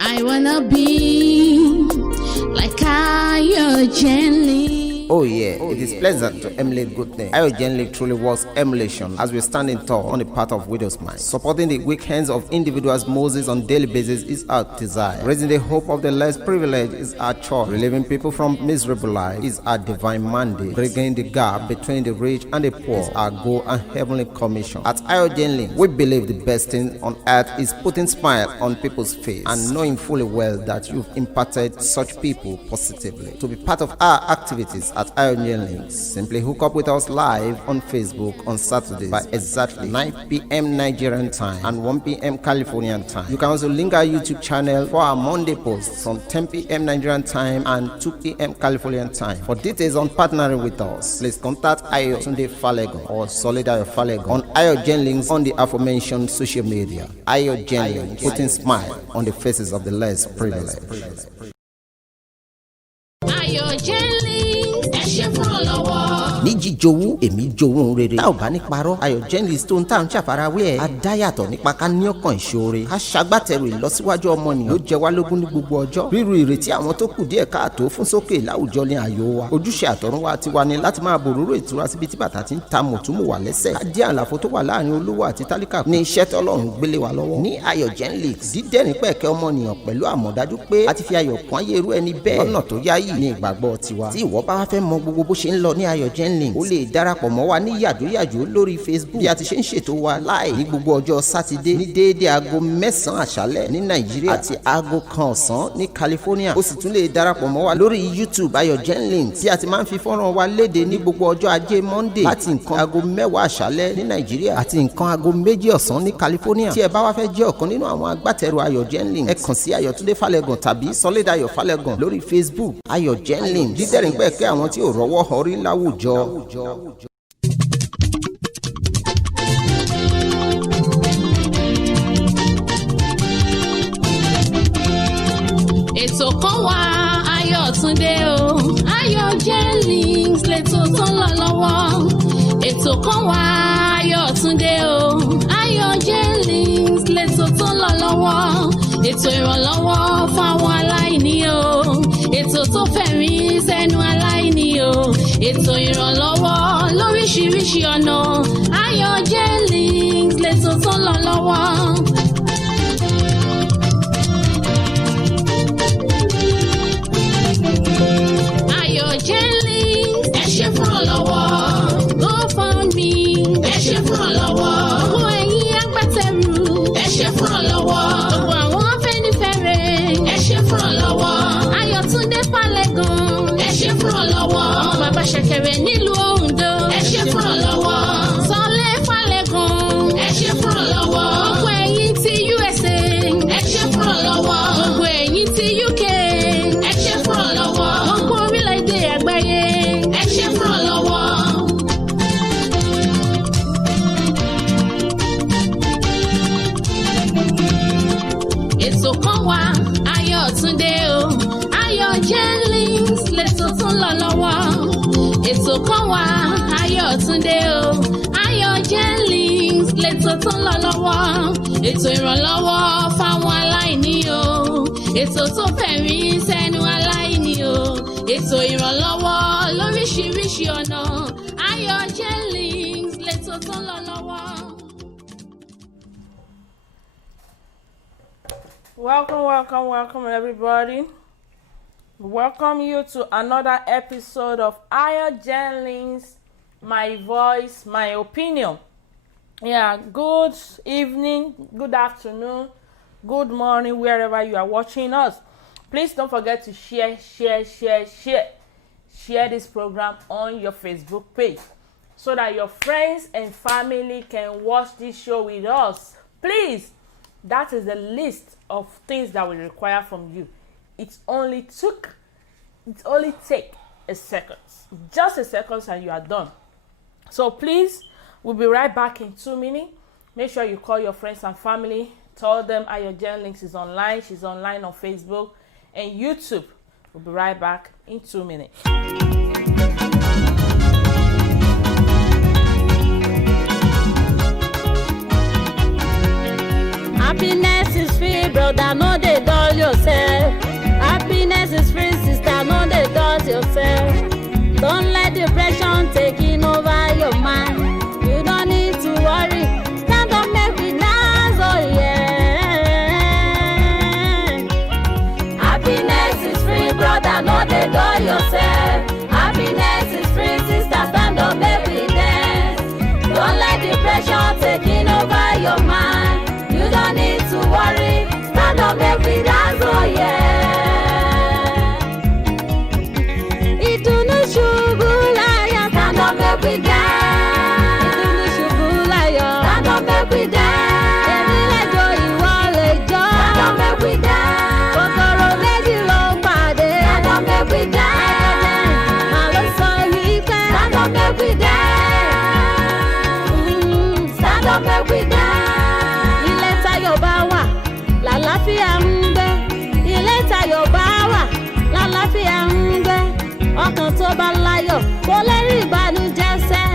I wanna be like Ayo Jenny. Oh yeah, it is pleasant to emulate good things. Ayo Jenny truly was emulation as we stand in tall on the path of widow's mind. Supporting the weak hands of individuals Moses on daily basis is our desire. Raising the hope of the less privileged is our choice. Relieving people from miserable life is our divine mandate. Bridging the gap between the rich and the poor is our goal and heavenly commission. At Ayo Jenny, we believe the best thing on earth is putting smile on people's face and knowing fully well that you've impacted such people positively. To be part of our activities at Ayo Jenny, simply hook up with us live on Facebook on Saturdays by exactly 9 p.m. Nigerian time and 1 p.m. Californian time. You can also link our YouTube channel for our Monday posts from 10 p.m. Nigerian time and 2 p.m. Californian time. For details on partnering with us, please contact Ayo Tunde Falegon or Solid Ayo Falegon on Ayo Jenny on the aforementioned social media. Ayo Jenny, putting smile on the faces of the less privileged. Ayo Jenny, ẹ ṣé fún ọlọ́wọ́. ní jíjowú èmi jowú rere tá ò bá ní parọ́ Ayo Jenny tó ń tà ń ṣàfarawé ẹ̀ á dá yàtọ̀ nípa ká ní ọkàn ìṣoore ká ṣagbátẹrù ìlọsíwájú ọmọnìyàn ló jẹ wá lógún ní gbogbo ọjọ́ ríru ìrètí àwọn tó kù díẹ̀ káàtó fún sókè láwùjọ ní ààyò wa ojúṣe àtọ̀runwá tiwa ni láti máa bòróró ìtura síbi tí bàtà ti ń ta mọ̀túnmù wà lẹ́sẹ̀ ká dí àlàfo tó wà láàrin olówó àti tálíkà ní iṣẹ́ tọ́lọ́run gbélé wa lọ́wọ́ ní Ayo Jenny dídẹ́rìn pẹ̀kẹ́ ọmọnìyàn pẹ̀lú àmọ̀dájú pé a ti fi ayọ̀ kún ayé irú ẹni bẹ́ẹ̀ lọ́nà tó yáyì ní ìgbàgbọ́ tiwa tí ìwọ bá wá fẹ́ mọ gbogbo bó ṣe ń lọ ní Ayo Jenny ó lè darapọ̀ mọ́ wa ní yàjóyàjó lórí Facebook bí a ti ṣe ń ṣètò wa láì ní gbogbo ọjọ́ sátidé ní déédéé aago 9 àṣálẹ́ ní Nàìjíríà àti aago 1 ọ̀sán ní California ó sì tún lè darapọ̀ mọ́ wa lórí YouTube Ayo Jenny tí a ti máa ń fi fọ́nrán wa léde ní gbogbo ọjọ́ ajé Monday láti nǹkan aago 10 àṣálẹ́ ní Nàìjíríà àti nǹkan aago 2 ọ̀sán ní California tí ẹ bá wá fẹ́ jẹ́ ọ̀kan nínú àwọn agbátẹrù Ayo Jenny ẹ kàn sí Ayo Tunde Falegon tàbí Solid Ayo Falegon lórí Facebook Ayo Jenny dídẹ́rìn pẹ̀kẹ́ àwọn tí ò rọ́wọ́ họrí láwùjọ. Ètò kan wà Ayo Tunde o Ayo Jenny lẹ́tọ̀ tó ń lọ lọ́wọ́. Ètò kan wà Ayo Tunde o Ayo Jenny lẹ́tọ̀ tó ń lọ lọ́wọ́. Ètò ìrànlọ́wọ́ fáwọn aláìní o ètò tó fẹ̀rí sẹ́nu aláìní o ètò ìrànlọ́wọ́ lóríṣiríṣi ọ̀nà Ayo Jenny lẹ́tọ̀ tó ń lọ lọ́wọ́. Ayo Jenny ẹ ṣé fún ọlọ́wọ́. GoFundMe ẹ ṣé fún ọlọ́wọ́. Gbogbo ẹ̀yin agbátẹrù ẹ ṣé fún ọlọ́wọ́. Gbogbo àwọn afẹ́nifẹ́re ẹ ṣé fún ọlọ́wọ́. Ayo Tunde Falegon ẹ ṣé fún ọlọ́wọ́. Bàbá Ṣẹ̀kẹ̀rẹ̀ nílùú Oǹdó ẹ ṣé fún ọlọ́wọ́. Sọlé Falegon ẹ ṣé fún ọlọ́wọ́. Gbogbo ẹ̀yin ti USA ẹ ṣé fún ọlọ́wọ́. Gbogbo ẹ̀yin ti UK ẹ ṣé fún ọlọ́wọ́. Gbogbo orílẹ̀-èdè àgbáyé ẹ ṣé fún ọlọ́wọ́. Ètò kan wà Ayo Tunde o Ayo Jenny lẹ́tọ̀ tó ń lọ lọ́wọ́. Ètò kan wà Ayo Tunde o Ayo Jenny lẹ́tọ̀ tó ń lọ lọ́wọ́. Ètò ìrànlọ́wọ́ fáwọn aláìní o ètò tó fẹ̀rí sẹ́nu aláìní o ètò ìrànlọ́wọ́ lóríṣiríṣi ọ̀nà Ayo Jenny lẹ́tọ̀ tó ń lọ lọ́wọ́. Welcome, everybody. Welcome you to another episode of Ayo Jenny's My Voice, My Opinion. Yeah, good evening, good afternoon, good morning, wherever you are watching us. Please don't forget to share this program on your Facebook page so that your friends and family can watch this show with us. Please, that is the list of things that we require from you. It only take a second, just a second, and you are done. So please, we'll be right back in 2 minutes. Make sure you call your friends and family. Tell them Ayo Jenny is online. She's online on Facebook and YouTube. We'll be right back in 2 minutes. Happiness is free, brother, no dey dull depression taking over your mind. You don't need to worry. Stand up, make we dance, oh yeah. Happiness is free, brother, no dey dull yourself. Happiness is free, sister, stand up, make we dance. Don't let depression taking over your mind. You don't need to worry. Stand up, make we dance, oh yeah. Ìdùnnú ṣubú láyọ̀, stand up, make we dance. Ìdùnnú ṣubú láyọ̀, stand up, make we dance. Èmi lẹ́jọ́, ìwọ lẹ́jọ́, stand up, make we dance. Kòkòrò méjì ló pàdé, stand up, make we dance. Màá ló sọ wípé, stand up, make we dance. Stand up, make we dance. Ilé tayọ̀ bá wà, làlàáfíà ń gbé. Ilé tayọ̀ bá wà, làlàáfíà ń gbé. Ọkàn tó bá láyọ̀ kò lè rí ìbànújẹ́ sẹ́.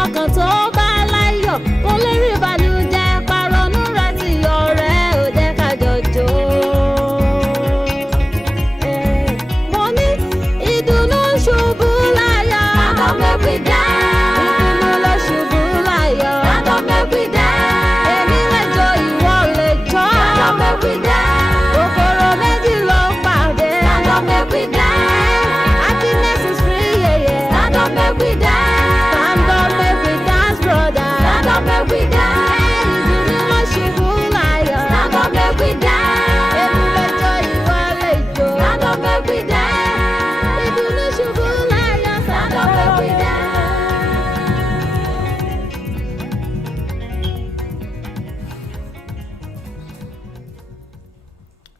Ọkàn tó bá láyọ̀ kò lè rí ìbànújẹ́. Pàrọ̀nù rẹ̀ ti yọ rẹ̀ ò jẹ́ ká jọjọ́. Mo ní ìdùnnú ṣubú láyọ̀. Stand up, make we dance. Ìdùnnú ló ṣubú láyọ̀. Stand up, make we dance. Èmi lẹ́jọ́, ìwọ lẹ́jọ́. Stand up, make we dance. Kòkòrò méjì ló pàdé. Stand up, make we dance. Happiness is free, yeah, yeah. Stand up, make we dance. Stand up, make we dance, brother. Stand up, make we dance. Ìdùnnú ló ṣubú láyọ̀. Stand up, make we dance. Èmi lẹ́jọ́, ìwọ lẹ́jọ́. Stand up, make we dance. Ìdùnnú ṣubú láyọ̀. Stand up, make we dance.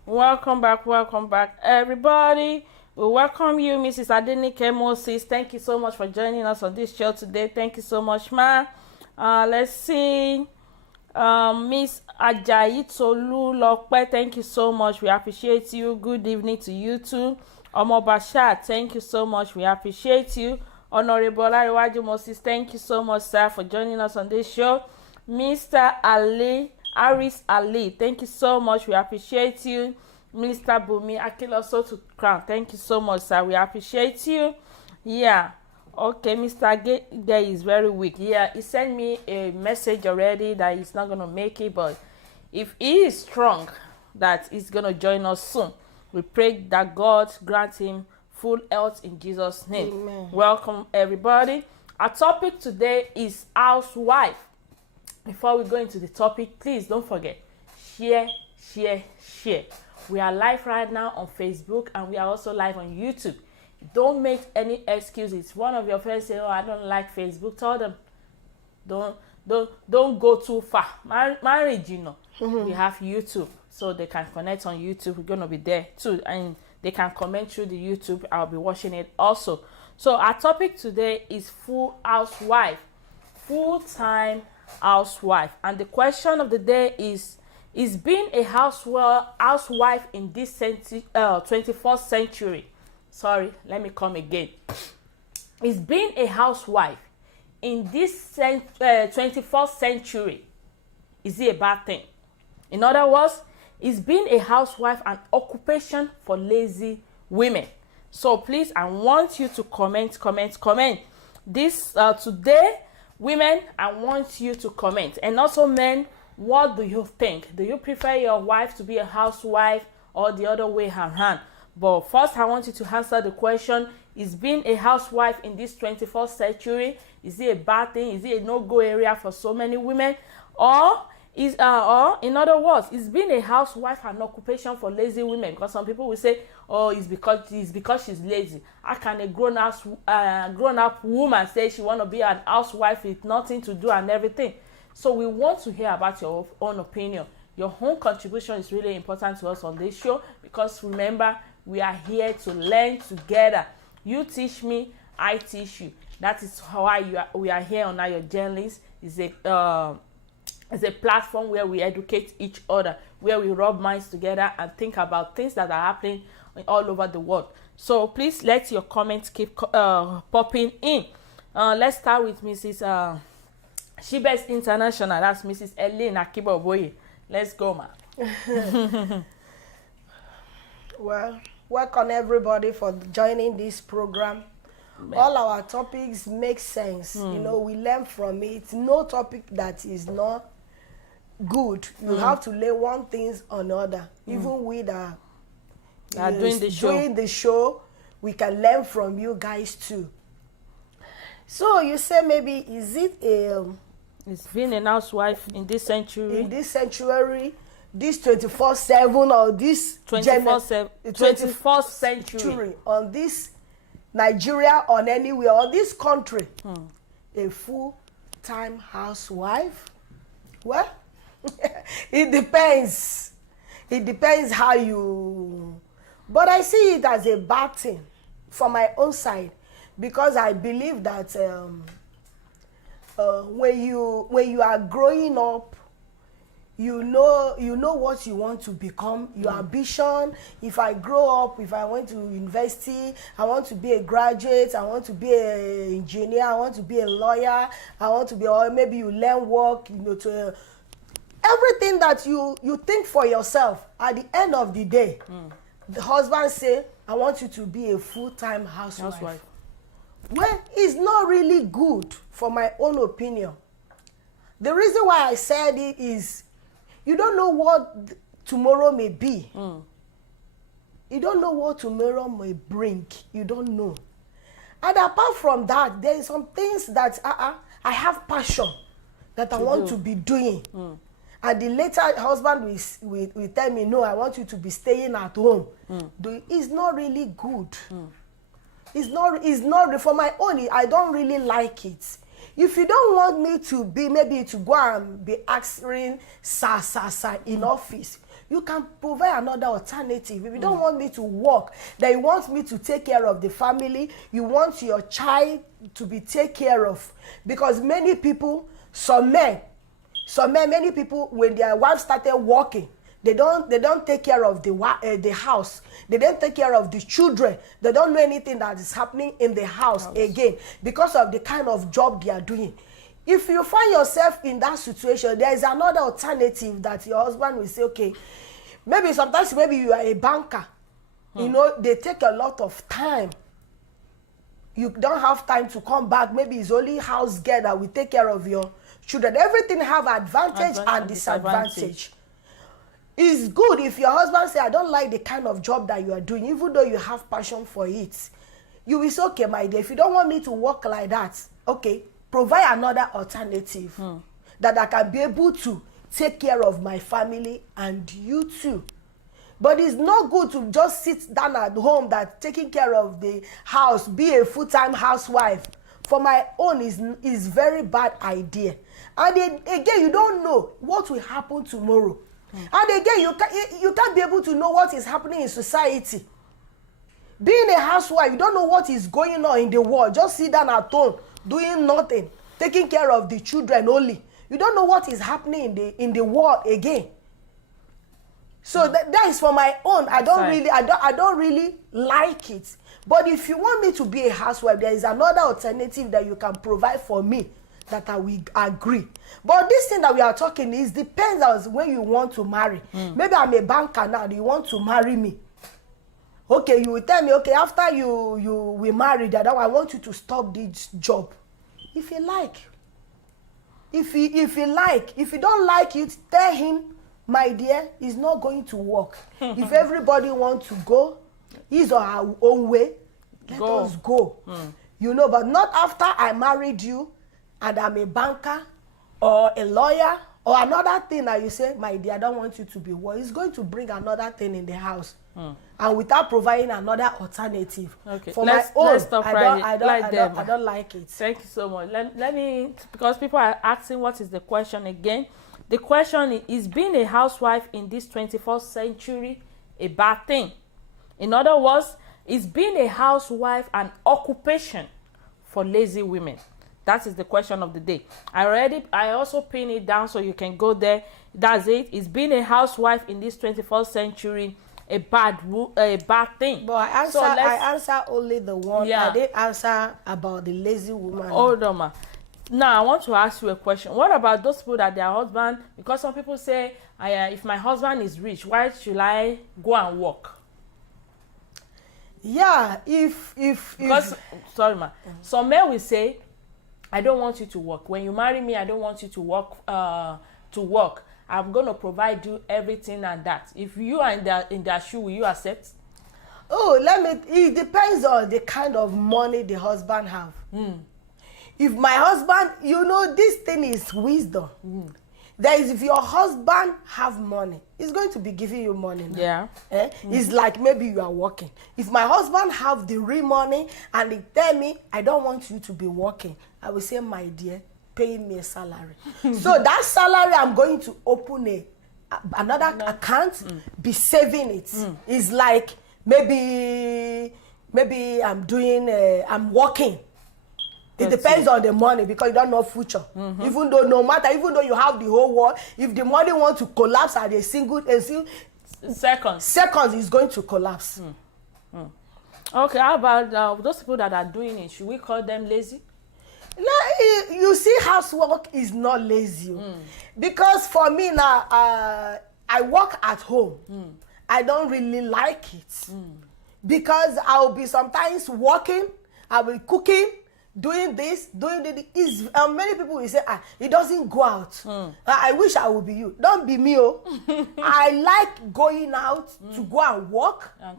Welcome back, everybody. We welcome you, Mrs. Adenike Moses. Thank you so much for joining us on this show today. Thank you so much, ma. Let's see. Miss Ajayi Tolu Lokpe, thank you so much. We appreciate you. Good evening to you too. Omo Bashar, thank you so much. We appreciate you. Honorable Ariwaju Moses, thank you so much, sir, for joining us on this show. Mr. Aris Ali, thank you so much. We appreciate you. Mr. Bumi Akiloso to Crown, thank you so much, sir. We appreciate you. Yeah. Okay, Mr. Gay is very weak. Yeah, he sent me a message already that he's not going to make it, but if he is strong, that he's going to join us soon. We pray that God grant him full health in Jesus' name. Amen. Welcome, everybody. Our topic today is housewife. Before we go into the topic, please don't forget, share. We are live right now on Facebook, and we are also live on YouTube. Don't make any excuses. One of your friends say, "Oh, I don't like Facebook." Tell them, don't go too far. Marriage, you know. We have YouTube, so they can connect on YouTube. We're gonna be there too, and they can comment through the YouTube. I'll be watching it also. So our topic today is full-time housewife, and the question of the day is being a housewife in this 21st century. Sorry, let me come again. Is being a housewife in this 21st century, is it a bad thing? In other words, is being a housewife an occupation for lazy women? So please, I want you to comment. This today, women, I want you to comment. And also men, what do you think? Do you prefer your wife to be a housewife or the other way around? But first, I want you to answer the question, is being a housewife in this 21st century, is it a bad thing? Is it a no-go area for so many women? Or in other words, is being a housewife an occupation for lazy women? Because some people will say, oh, it's because she's lazy. How can a grown-up woman say she want to be an housewife with nothing to do and everything? So we want to hear about your own opinion. Your own contribution is really important to us on this show, because remember, we are here to learn together. You teach me, I teach you. That is why we are here on Our Journalist. It's a platform where we educate each other, where we rub minds together and think about things that are happening all over the world. So please let your comments keep popping in. Let's start with Mrs. Shibes International. That's Mrs. Ellen Akiboboye. Let's go, ma. Well, welcome everybody for joining this program. all our topics make sense. You know, we learn from it. No topic that is not good. You have to lay one thing on another. Even we that are doing the show, we can learn from you guys too. So you say maybe is it it's being a housewife in this century? In this century, this 24/7 or this 21st century on this Nigeria, on anywhere, on this country, a full-time housewife? Well, it depends. It depends how you. But I see it as a bad thing from my own side, because I believe that when you are growing up, you know what you want to become, your ambition. If I grow up, if I went to university, I want to be a graduate, I want to be an engineer, I want to be a lawyer, I want to be, or maybe you learn work, to everything that you think for yourself. At the end of the day, the husband say, I want you to be a full-time housewife. Well, it's not really good, for my own opinion. The reason why I said it is, you don't know what tomorrow may be. You don't know what tomorrow may bring. You don't know. And apart from that, there is some things that I have passion that I want to be doing. And the later husband will tell me, no, I want you to be staying at home. It's not really good. It's not for my own. I don't really like it. If you don't want me to be, maybe to go and be answering sa in office, you can provide another alternative. If you don't want me to work, then you want me to take care of the family, you want your child to be taken care of. Because many people, many people, when their wife started working, they don't take care of the house. They don't take care of the children. They don't know anything that is happening in the house again, because of the kind of job they are doing. If you find yourself in that situation, there is another alternative that your husband will say, okay, maybe sometimes you are a banker. You know, they take a lot of time. You don't have time to come back. Maybe it's only house girl that will take care of your children. Everything have advantage and disadvantage. It's good if your husband say, I don't like the kind of job that you are doing, even though you have passion for it. You will say, okay, my dear, if you don't want me to work like that, okay, provide another alternative that I can be able to take care of my family and you too. But it's not good to just sit down at home, that taking care of the house, be a full-time housewife. For my own, is very bad idea. And again, you don't know what will happen tomorrow. And again, you can't be able to know what is happening in society. Being a housewife, you don't know what is going on in the world. Just sit down at home, doing nothing, taking care of the children only. You don't know what is happening in the world again. So that is for my own. I don't really like it. But if you want me to be a housewife, there is another alternative that you can provide for me that I will agree. But this thing that we are talking is depends on when you want to marry. Maybe I'm a banker now, you want to marry me. Okay, you will tell me, okay, after we marry, that I want you to stop this job. If you like. If you don't like it, tell him, my dear, it's not going to work. If everybody wants to go his or her own way, let us go. You know, but not after I married you and I'm a banker or a lawyer or another thing that you say, my dear, I don't want you to be what. It's going to bring another thing in the house. And without providing another alternative. Okay. For my own, I don't like it. Thank you so much. Let me, because people are asking what is the question again. The question is being a housewife in this 21st century a bad thing? In other words, is being a housewife an occupation for lazy women? That is the question of the day. I also pin it down so you can go there. That's it. Is being a housewife in this 21st century a bad thing? But I answer only the one. Yeah. I didn't answer about the lazy woman. Hold on, ma. Now I want to ask you a question. What about those people that their husband, because some people say, if my husband is rich, why should I go and work? Yeah, Because sorry ma, some men will say, I don't want you to work. When you marry me, I don't want you to work. I'm gonna provide you everything and that. If you are in their shoe, will you accept? Oh, it depends on the kind of money the husband have. If my husband, this thing is wisdom. There is, if your husband have money, he's going to be giving you money now. Yeah. It's like maybe you are working. If my husband have the real money and he tell me, I don't want you to be working, I will say, my dear, pay me a salary. So that salary, I'm going to open another account, be saving it. It's like maybe I'm working. It depends on the money, because you don't know future. Even though you have the whole world, if the money wants to collapse at a single seconds, is going to collapse. Okay, how about those people that are doing it? Should we call them lazy? You see, housework is not lazy. Because for me now, I work at home. I don't really like it. Because I'll be sometimes working, I'll be cooking, doing this, many people will say, it doesn't go out. I wish I would be you. Don't be me. I like going out to go and work and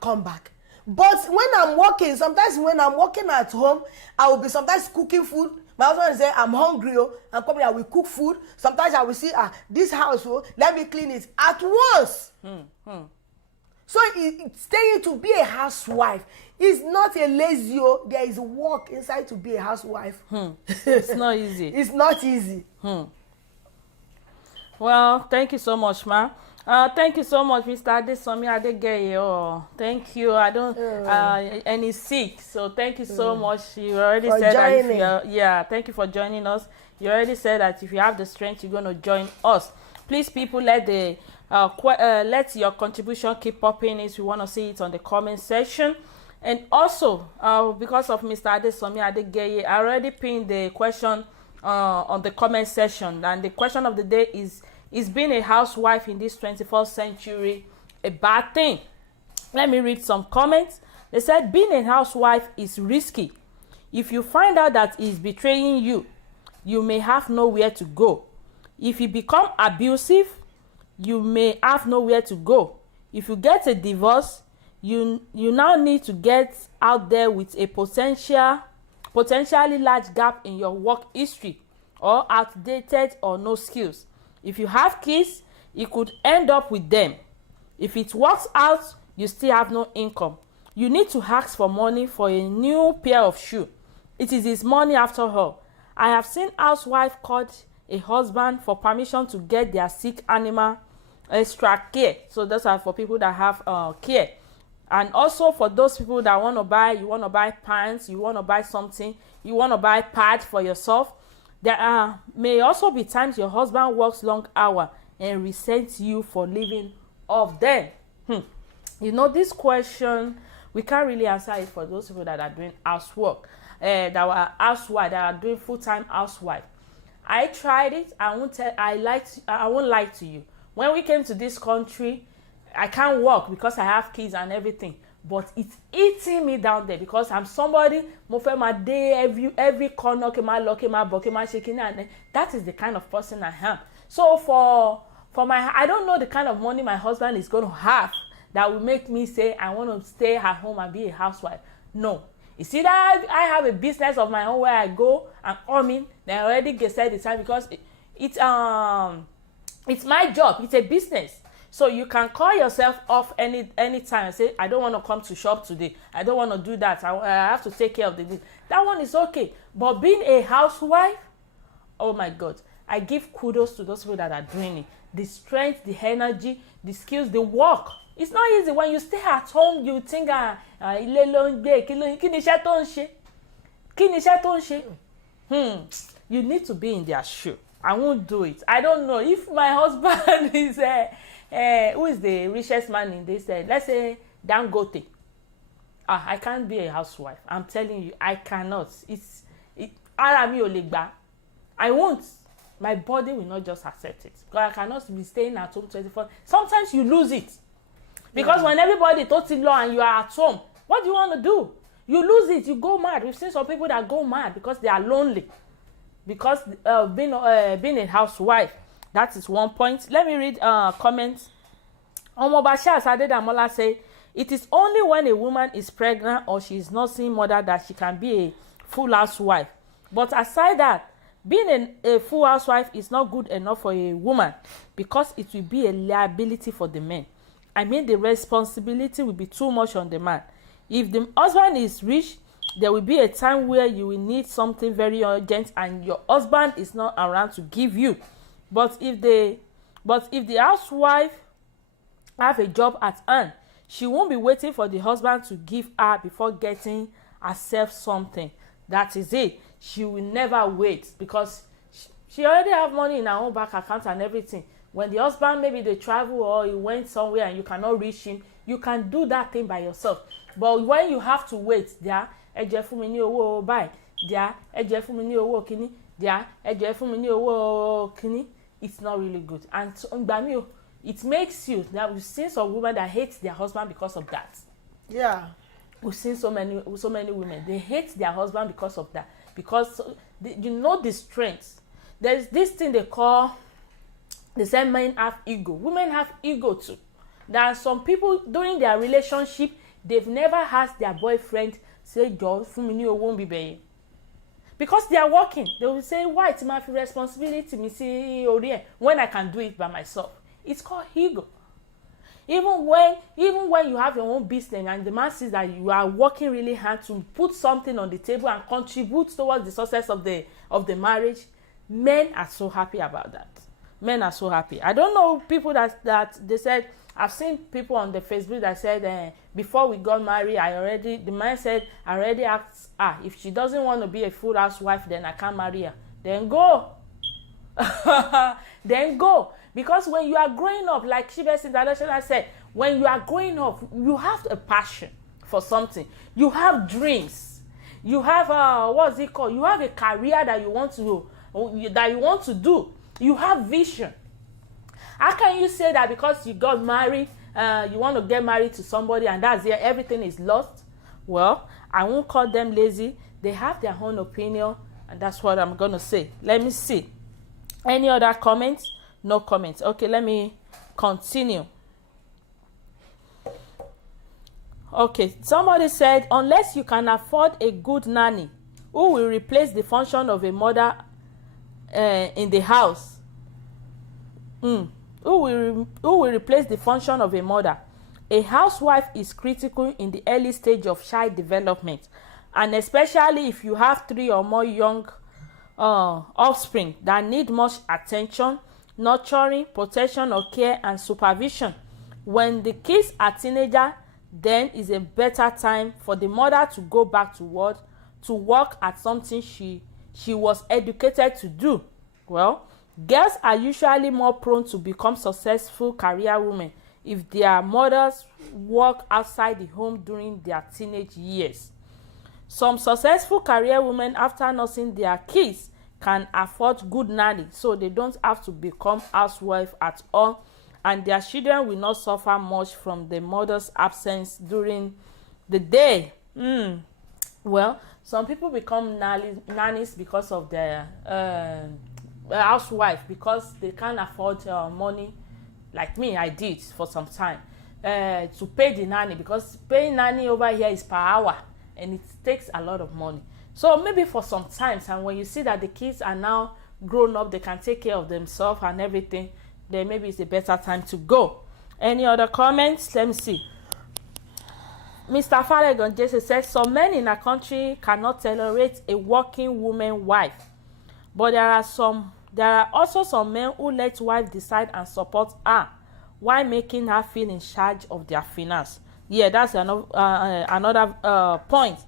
come back. But when I'm working, sometimes when I'm working at home, I will be sometimes cooking food. My husband will say, I'm hungry, and come here, I will cook food. Sometimes I will see, this house, let me clean it at once. So staying to be a housewife is not a lazy. There is work inside to be a housewife. It's not easy. It's not easy. Well, thank you so much, ma. Thank you so much, Mr. Adesomi Adegeye. Oh, thank you. I don't and he's sick, so thank you so much. You already for said joining. that thank you for joining us. You already said that if you have the strength, you're going to join us. Please, people, let your contribution keep popping if you want to see it on the comment section. And also, because of Mr. Adesomi Adegeye, I already pinned the question on the comment section, and the question of the day is being a housewife in this 21st century a bad thing? Let me read some comments. They said, being a housewife is risky. If you find out that he's betraying you, you may have nowhere to go. If he become abusive, you may have nowhere to go. If you get a divorce, you now need to get out there with a potentially large gap in your work history, or outdated or no skills. If you have kids, you could end up with them. If it works out, you still have no income. You need to ask for money for a new pair of shoes. It is his money after all. I have seen housewives call a husband for permission to get their sick animal extra care. So those are for people that have care. And also for those people that want to buy pants, you want to buy something, you want to buy pads for yourself. There may also be times your husband works long hours and resents you for living off them. This question, we can't really answer it for those people that are doing housework, that are housewife, that are doing full-time housewife. I tried it. I won't lie to you. When we came to this country, I can't work because I have kids and everything. But it's eating me down there because I'm somebody, mo fẹ́ my day every corner, and that is the kind of person I am. So for I don't know the kind of money my husband is going to have that will make me say I want to stay at home and be a housewife. No. You see that I have a business of my own where I go and come in. They already said the time because it's my job. It's a business. So you can call yourself off any time and say, I don't want to come to shop today. I don't want to do that. I have to take care of the business. That one is okay. But being a housewife, oh my God, I give kudos to those people that are doing it. The strength, the energy, the skills, the work. It's not easy. When you stay at home, you think, ilé ló ń gbé, kí ni iṣẹ́ tó ń ṣe? You need to be in their shoe. I won't do it. I don't know if my husband is who is the richest man in this? Let's say Dangote. I can't be a housewife. I'm telling you, I cannot. Ara mi ò lè gbà. I won't. My body will not just accept it because I cannot be staying at home 24. Sometimes you lose it. Because when everybody totally low and you are at home, what do you want to do? You lose it, you go mad. We've seen some people that go mad because they are lonely, because being a housewife. That is one point. Let me read comments. Omobasha Sadedamola say, it is only when a woman is pregnant or she is nursing mother that she can be a full housewife. But aside that, being a full housewife is not good enough for a woman, because it will be a liability for the men. I mean, the responsibility will be too much on the man. If the husband is rich, there will be a time where you will need something very urgent and your husband is not around to give you. But if the housewife have a job at hand, she won't be waiting for the husband to give her before getting herself something. That is it. She will never wait, because she already have money in her own bank account and everything. When the husband, maybe they travel or he went somewhere and you cannot reach him, you can do that thing by yourself. But when you have to wait, there, ẹ jẹ́ fún mi ní owó báyìí, there, ẹ jẹ́ fún mi ní owó kíní, there, ẹ jẹ́ fún mi ní owó kíní, it's not really good. And it makes you, now we've seen some women that hate their husband because of that. Yeah. We've seen so many women, they hate their husband because of that. Because you know the strength. There's this thing they say men have ego. Women have ego too. There are some people during their relationship, they've never asked their boyfriend, say, "Joe, Fumini won't be bae." Because they are working. They will say, "Why? It's my responsibility, when I can do it by myself." It's called ego. Even when you have your own business and the man sees that you are working really hard to put something on the table and contribute towards the success of the marriage, men are so happy about that. Men are so happy. I don't know people that they said, I've seen people on the Facebook that said, before we got married, the man said, I already asked her, if she doesn't want to be a full housewife, then I can't marry her. Then go. Then go. Because when you are growing up, like Shibes International said, when you are growing up, you have a passion for something. You have dreams. You have what's it called? You have a career that you want to do. You have vision. How can you say that because you got married, you want to get married to somebody and that's it, everything is lost? Well, I won't call them lazy. They have their own opinion, and that's what I'm gonna say. Let me see. Any other comments? No comments. Okay, let me continue. Okay, somebody said, unless you can afford a good nanny who will replace the function of a mother in the house, who will replace the function of a mother, a housewife is critical in the early stage of child development, and especially if you have 3 or more young offspring that need much attention, nurturing, protection or care and supervision. When the kids are teenagers, then is a better time for the mother to go back to work at something she was educated to do. Well, girls are usually more prone to become successful career women if their mothers work outside the home during their teenage years. Some successful career women, after nursing their kids, can afford good nanny, so they don't have to become housewives at all, and their children will not suffer much from the mother's absence during the day. Well, some people become nannies because of their housewife, because they can't afford money. Like me, I did for some time to pay the nanny, because paying nanny over here is per hour and it takes a lot of money. So maybe for some times, and when you see that the kids are now grown up, they can take care of themselves and everything, then maybe it's a better time to go. Any other comments? Let me see. Mr. Falegon Jesse says, some men in our country cannot tolerate a working woman wife, but there are also some men who let wife decide and support her while making her feel in charge of their finance. Yeah, that's another point.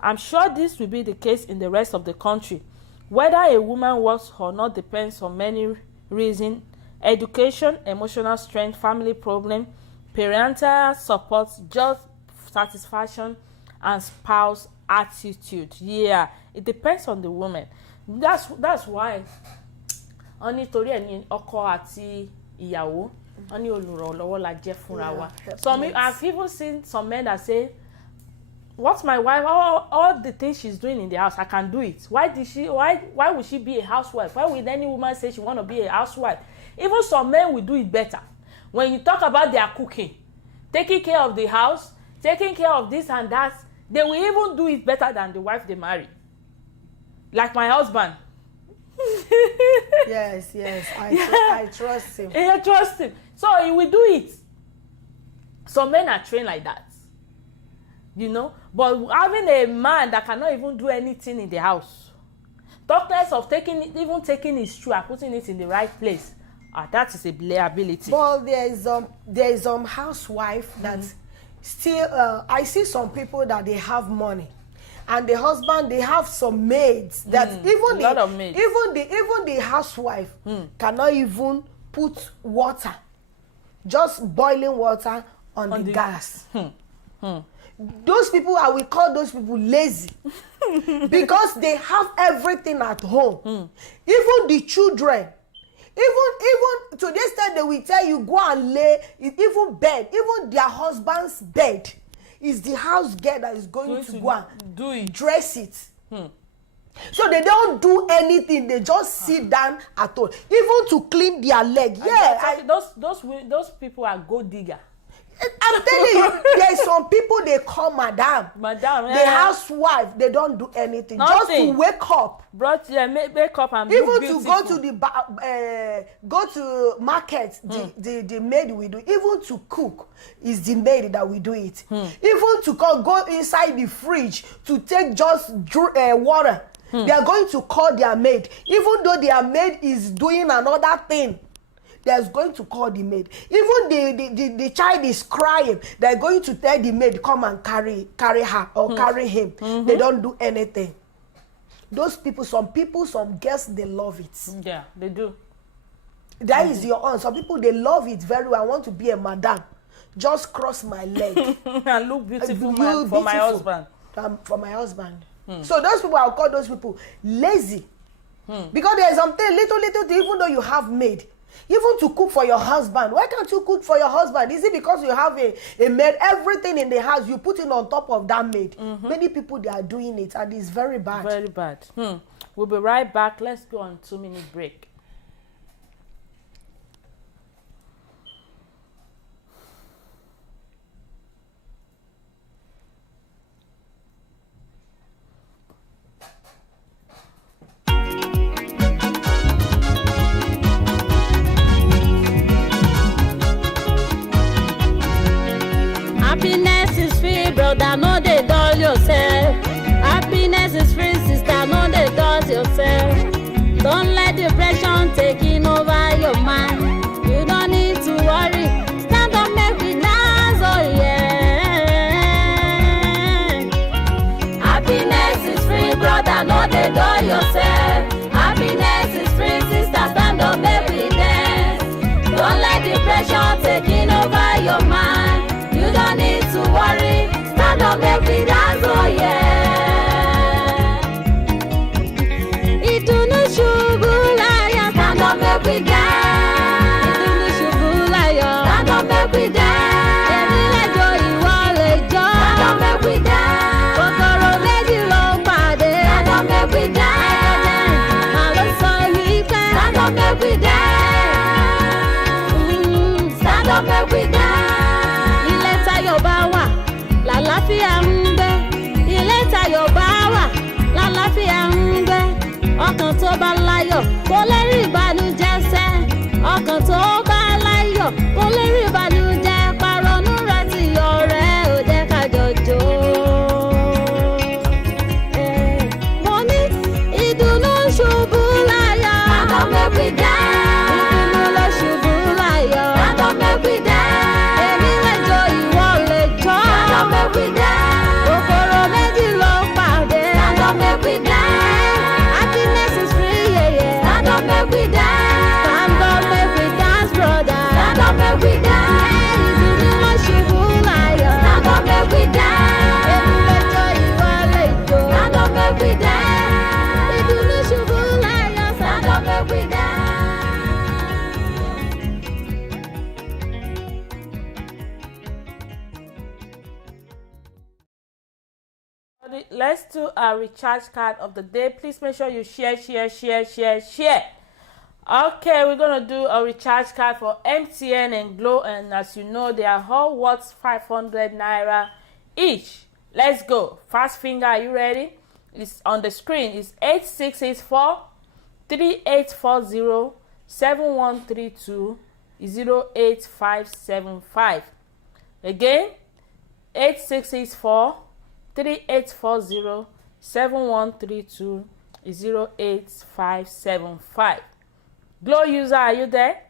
I'm sure this will be the case in the rest of the country. Whether a woman works or not depends on many reasons: education, emotional strength, family problem, parental support, job satisfaction, and spouse attitude. Yeah, it depends on the woman. That's why nítorí ẹni ọkọ àti ìyàwó wọ́n ní olùrànlọ́wọ́ la jẹ́ fúnra wa. Yeah, I've even seen some men that say, what's my wife, all the things she's doing in the house, I can do it. Why would she be a housewife? Why would any woman say she want to be a housewife? Even some men will do it better. When you talk about their cooking, taking care of the house, taking care of this and that, they will even do it better than the wife they marry. Like my husband. Yes, I trust him. I trust him. So he will do it. Some men are trained like that. You know? But having a man that cannot even do anything in the house, talkless of taking his shoe and putting it in the right place, that is a liability. Well, there is housewife that still I see some people that they have money, and the husband, they have some maids that even the housewife cannot even put water, just boiling water on the gas. Those people, I will call those people lazy because they have everything at home. Even the children, even to this time, they will tell you go and lay, even bed, even their husband's bed is the house girl that is going to go and do it, dress it. So they don't do anything, they just sit down at all, even to clean their leg. Those people are gold digger. I'm telling you, there's some people they call madam, the housewife, they don't do anything. Nothing. Just to wake up, make up and even beautiful. To go to go to market, the maid will do. Even to cook is the maid that will do it. Even to go inside the fridge to take just water, they are going to call their maid. Even though their maid is doing another thing, they're going to call the maid. Even the child is crying, they're going to tell the maid, come and carry her or carry him. They don't do anything. Those people, some girls, they love it. Yeah, they do. That is your own. Some people, they love it very well. I want to be a madam. Just cross my leg. And look beautiful for my husband. For my husband. So those people, I'll call those people lazy. Because there's something little thing, even though you have maid. Even to cook for your husband. Why can't you cook for your husband? Is it because you have a maid? Everything in the house, you put it on top of that maid. Many people, they are doing it, and it's very bad. Very bad. We'll be right back. Let's go on 2-minute break. Happiness is free, brother, no dey dull yourself. Happiness is free, sister, no dey dull yourself. Don't let depression taking over your mind. You don't need to worry, stand up, make we dance, oh yeah. Happiness is free, brother, no dey dull yourself. Happiness is free, sister, stand up, make we dance. Don't let depression taking over your mind. You don't need to worry, stand up, make we dance, oh yeah. Ìdùnnú ṣubú láyọ̀, stand up, make we dance. Ìdùnnú ṣubú láyọ̀, stand up, make we dance. Èmi lẹ́jọ́, ìwọ lẹ́jọ́, stand up, make we dance. Kòkòrò méjì ló ń pàdé, stand up, make we dance. Màá ló sọ wípé, stand up, make we dance. Stand up, make we dance. Lálàáfíà ń gbé, ilé tayọ̀ bá wà, lálàáfíà ń gbé. Ọkàn tó bá láyọ̀ kò lè rí ìbànújẹ́ sẹ́. Ọkàn tó bá láyọ̀ kò lè rí ìbànújẹ́. Pàrọ̀nù rẹ̀ ti yọ rẹ̀ ò jẹ́ ká jọjọ́. Mo ní ìdùnnú ṣubú láyọ̀. Stand up, make we dance. Ìdùnnú ló ṣubú láyọ̀. Stand up, make we dance. Èmi lẹ́jọ́, ìwọ lẹ́jọ́. Stand up, make we dance. Kòkòrò méjì ló pàdé. Stand up, make we dance. Happiness is free, yeah, yeah. Stand up, make we dance. let's do a recharge card of the day. Please make sure you share. Okay, we're gonna do a recharge card for MTN and Glo, and as you know, they are all worth 500 naira each. Let's go. Fast finger, are you ready? It's on the screen. It's 8684-3840-7132-08575. Again, 8684-3840-7132-08575. Glow user, are you there?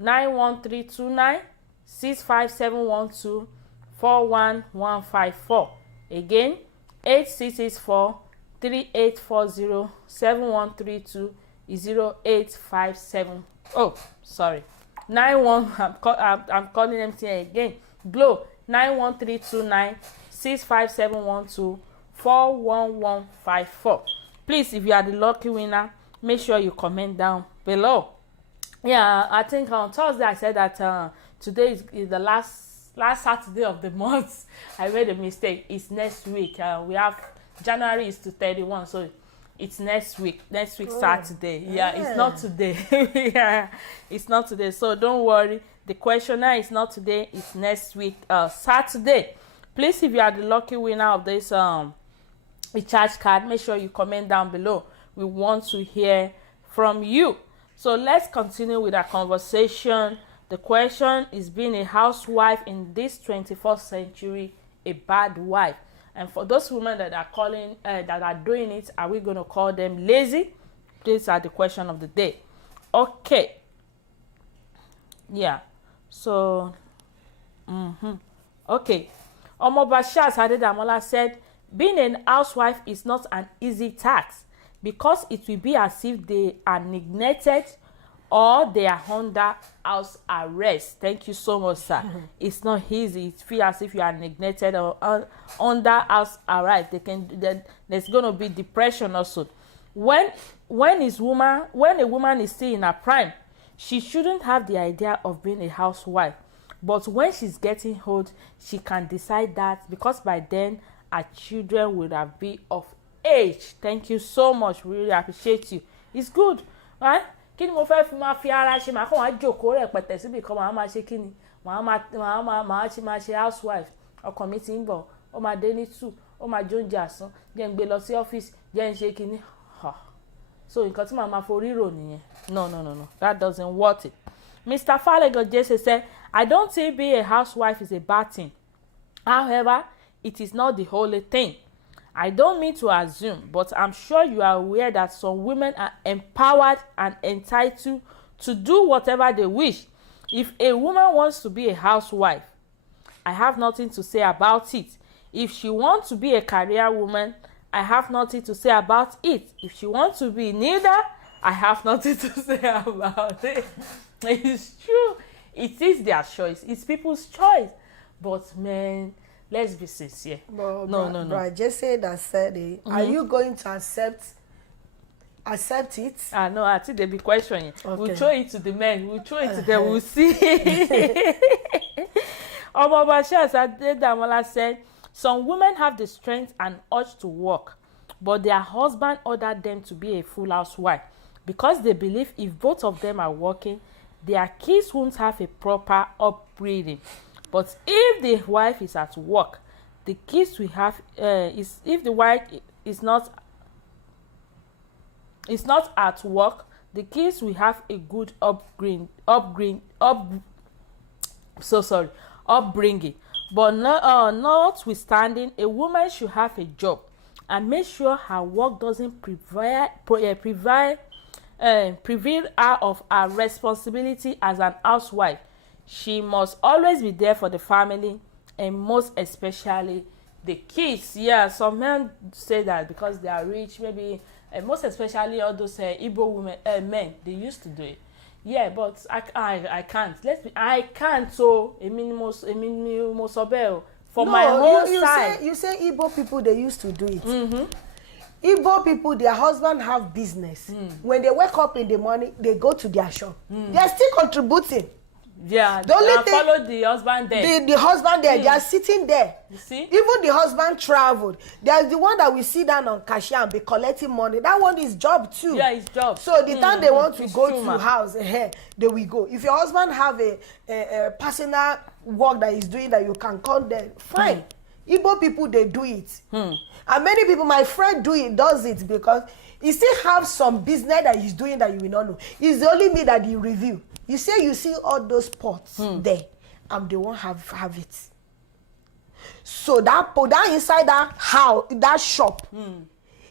91329-65712-41154. Again, 8684-3840-7132-08575. Oh, sorry. 91. I'm calling MTN again. Glow 91329-65712-41154. Please, if you are the lucky winner, make sure you comment down below. Yeah, I think on Thursday I said that today is the last Saturday of the month. I made a mistake. It's next week. We have January is to 31, so it's next week. Saturday. Yeah, it's not today. Yeah, it's not today. So don't worry. The questionnaire is not today. It's next week, Saturday. Please, if you are the lucky winner of this recharge card, make sure you comment down below. We want to hear from you. So let's continue with our conversation. The question is, being a housewife in this 21st century a bad wife? And for those women that are doing it, are we going to call them lazy? These are the question of the day. Okay. Yeah. So, okay. Omobashas Adedamola said, being a housewife is not an easy task, because it will be as if they are neglected or they are under house arrest. Thank you so much, sir. It's not easy. It feels as if you are neglected or under house arrest. There's going to be depression also. When a woman is still in her prime, she shouldn't have the idea of being a housewife. But when she's getting old, she can decide that, because by then her children would have been of age. Thank you so much. We really appreciate you. It's good, right? Kí ni mo fẹ́ fi máa fi ara ṣe, máa kàn wá jókòó rẹpẹtẹ síbi kan, máa ṣe kí ni, máa ṣe housewife. Ọkàn mi ti ń bọ̀, ó máa dé ní 2, ó máa jóúnjẹ àsán, jẹ́ ń gbé lọ sí ọ́fíìsì, jẹ́ ń ṣe kí ni. So nǹkan tí màá máa forí rò nìyẹn. No. That doesn't worth it. Mr. Falego Jesse said, I don't think being a housewife is a bad thing. However, it is not the only thing. I don't mean to assume, but I'm sure you are aware that some women are empowered and entitled to do whatever they wish. If a woman wants to be a housewife, I have nothing to say about it. If she wants to be a career woman, I have nothing to say about it. If she wants to be neither, I have nothing to say about it. It's true. It is their choice. It's people's choice. But man, let's be sincere. But, no. But Jesse that said it. Are you going to accept it? No, I think they'll be questioning. Okay. We'll throw it to the men. We'll throw it to them. We'll see. Omobashas Adedamola said, some women have the strength and urge to work, but their husband ordered them to be a full housewife because they believe if both of them are working, their kids won't have a proper upbringing. But if the wife is at work, the kids will have if the wife is not at work, the kids will have a good upbringing. But notwithstanding, a woman should have a job and make sure her work doesn't prevail her of her responsibility as an housewife. She must always be there for the family, and most especially the kids. Yeah, some men say that because they are rich, maybe, and most especially all those Igbo women, men, they used to do it. Yeah, but I can't. I can't. So a minimum for my whole side. You say Igbo people, they used to do it. Igbo people, their husband have business. When they wake up in the morning, they go to their shop. They are still contributing. Yeah, the only thing, follow the husband there. The husband there, they are sitting there. You see? Even the husband traveled. There's the one that we sit down on cashier and be collecting money. That one is job too. Yeah, it's job. So the time they want to It's go true, to house, they will go. If your husband have a personal work that he's doing that you can call them, fine. Igbo people, they do it. And many people, my friend does it because he still have some business that he's doing that you will not know. It's the only me that he review. You see all those pots there, and they won't have it. So that inside that house, that shop,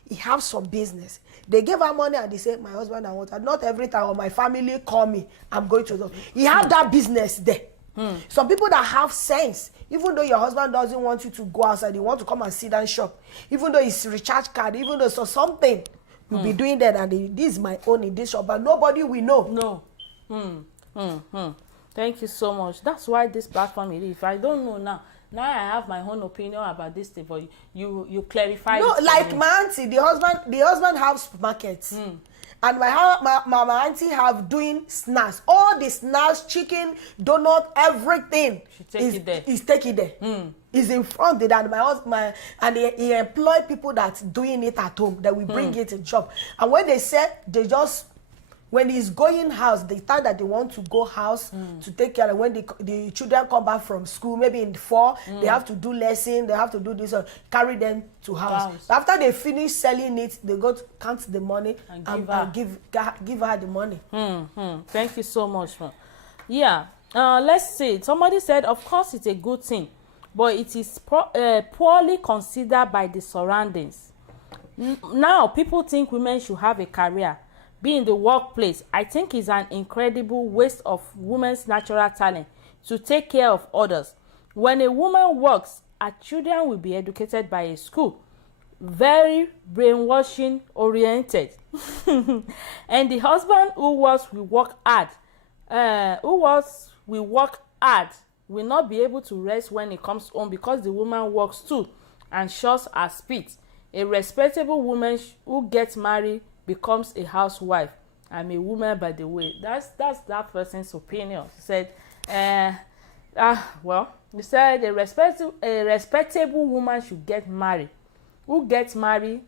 he have some business. They gave her money and they say, my husband, I want her. Not every time, or my family call me, I'm going to them. He have that business there. Some people that have sense, even though your husband doesn't want you to go outside, he want to come and sit and shop. Even though it's recharge card, even though so something, you'll be doing that, and this is my own in this shop, but nobody will know. No. Thank you so much. That's why this platform is. If I don't know now I have my own opinion about this thing, but you clarify. No, like my auntie, the husband have supermarkets, and my auntie have doing snacks. All the snacks, chicken, donut, everything. She take it there. He's taking there. He's in front of that. And my husband, and he employ people that's doing it at home. That we bring it in shop. And when they say, they just, when he's going house, the time that they want to go house to take care of, when the children come back from school, maybe in 4, they have to do lesson, they have to do this, carry them to house. After they finish selling it, they go to count the money and give her the money. Thank you so much. Yeah, let's see. Somebody said, of course it's a good thing, but it is poorly considered by the surroundings. Now people think women should have a career, be in the workplace. I think it's an incredible waste of women's natural talent to take care of others. When a woman works, her children will be educated by a school, very brainwashing oriented. And the husband who will work hard will not be able to rest when he comes home, because the woman works too and shows her speed. A respectable woman who gets married becomes a housewife. I'm a woman, by the way. That's that person's opinion. He said, he said a respectable woman should get married. Who gets married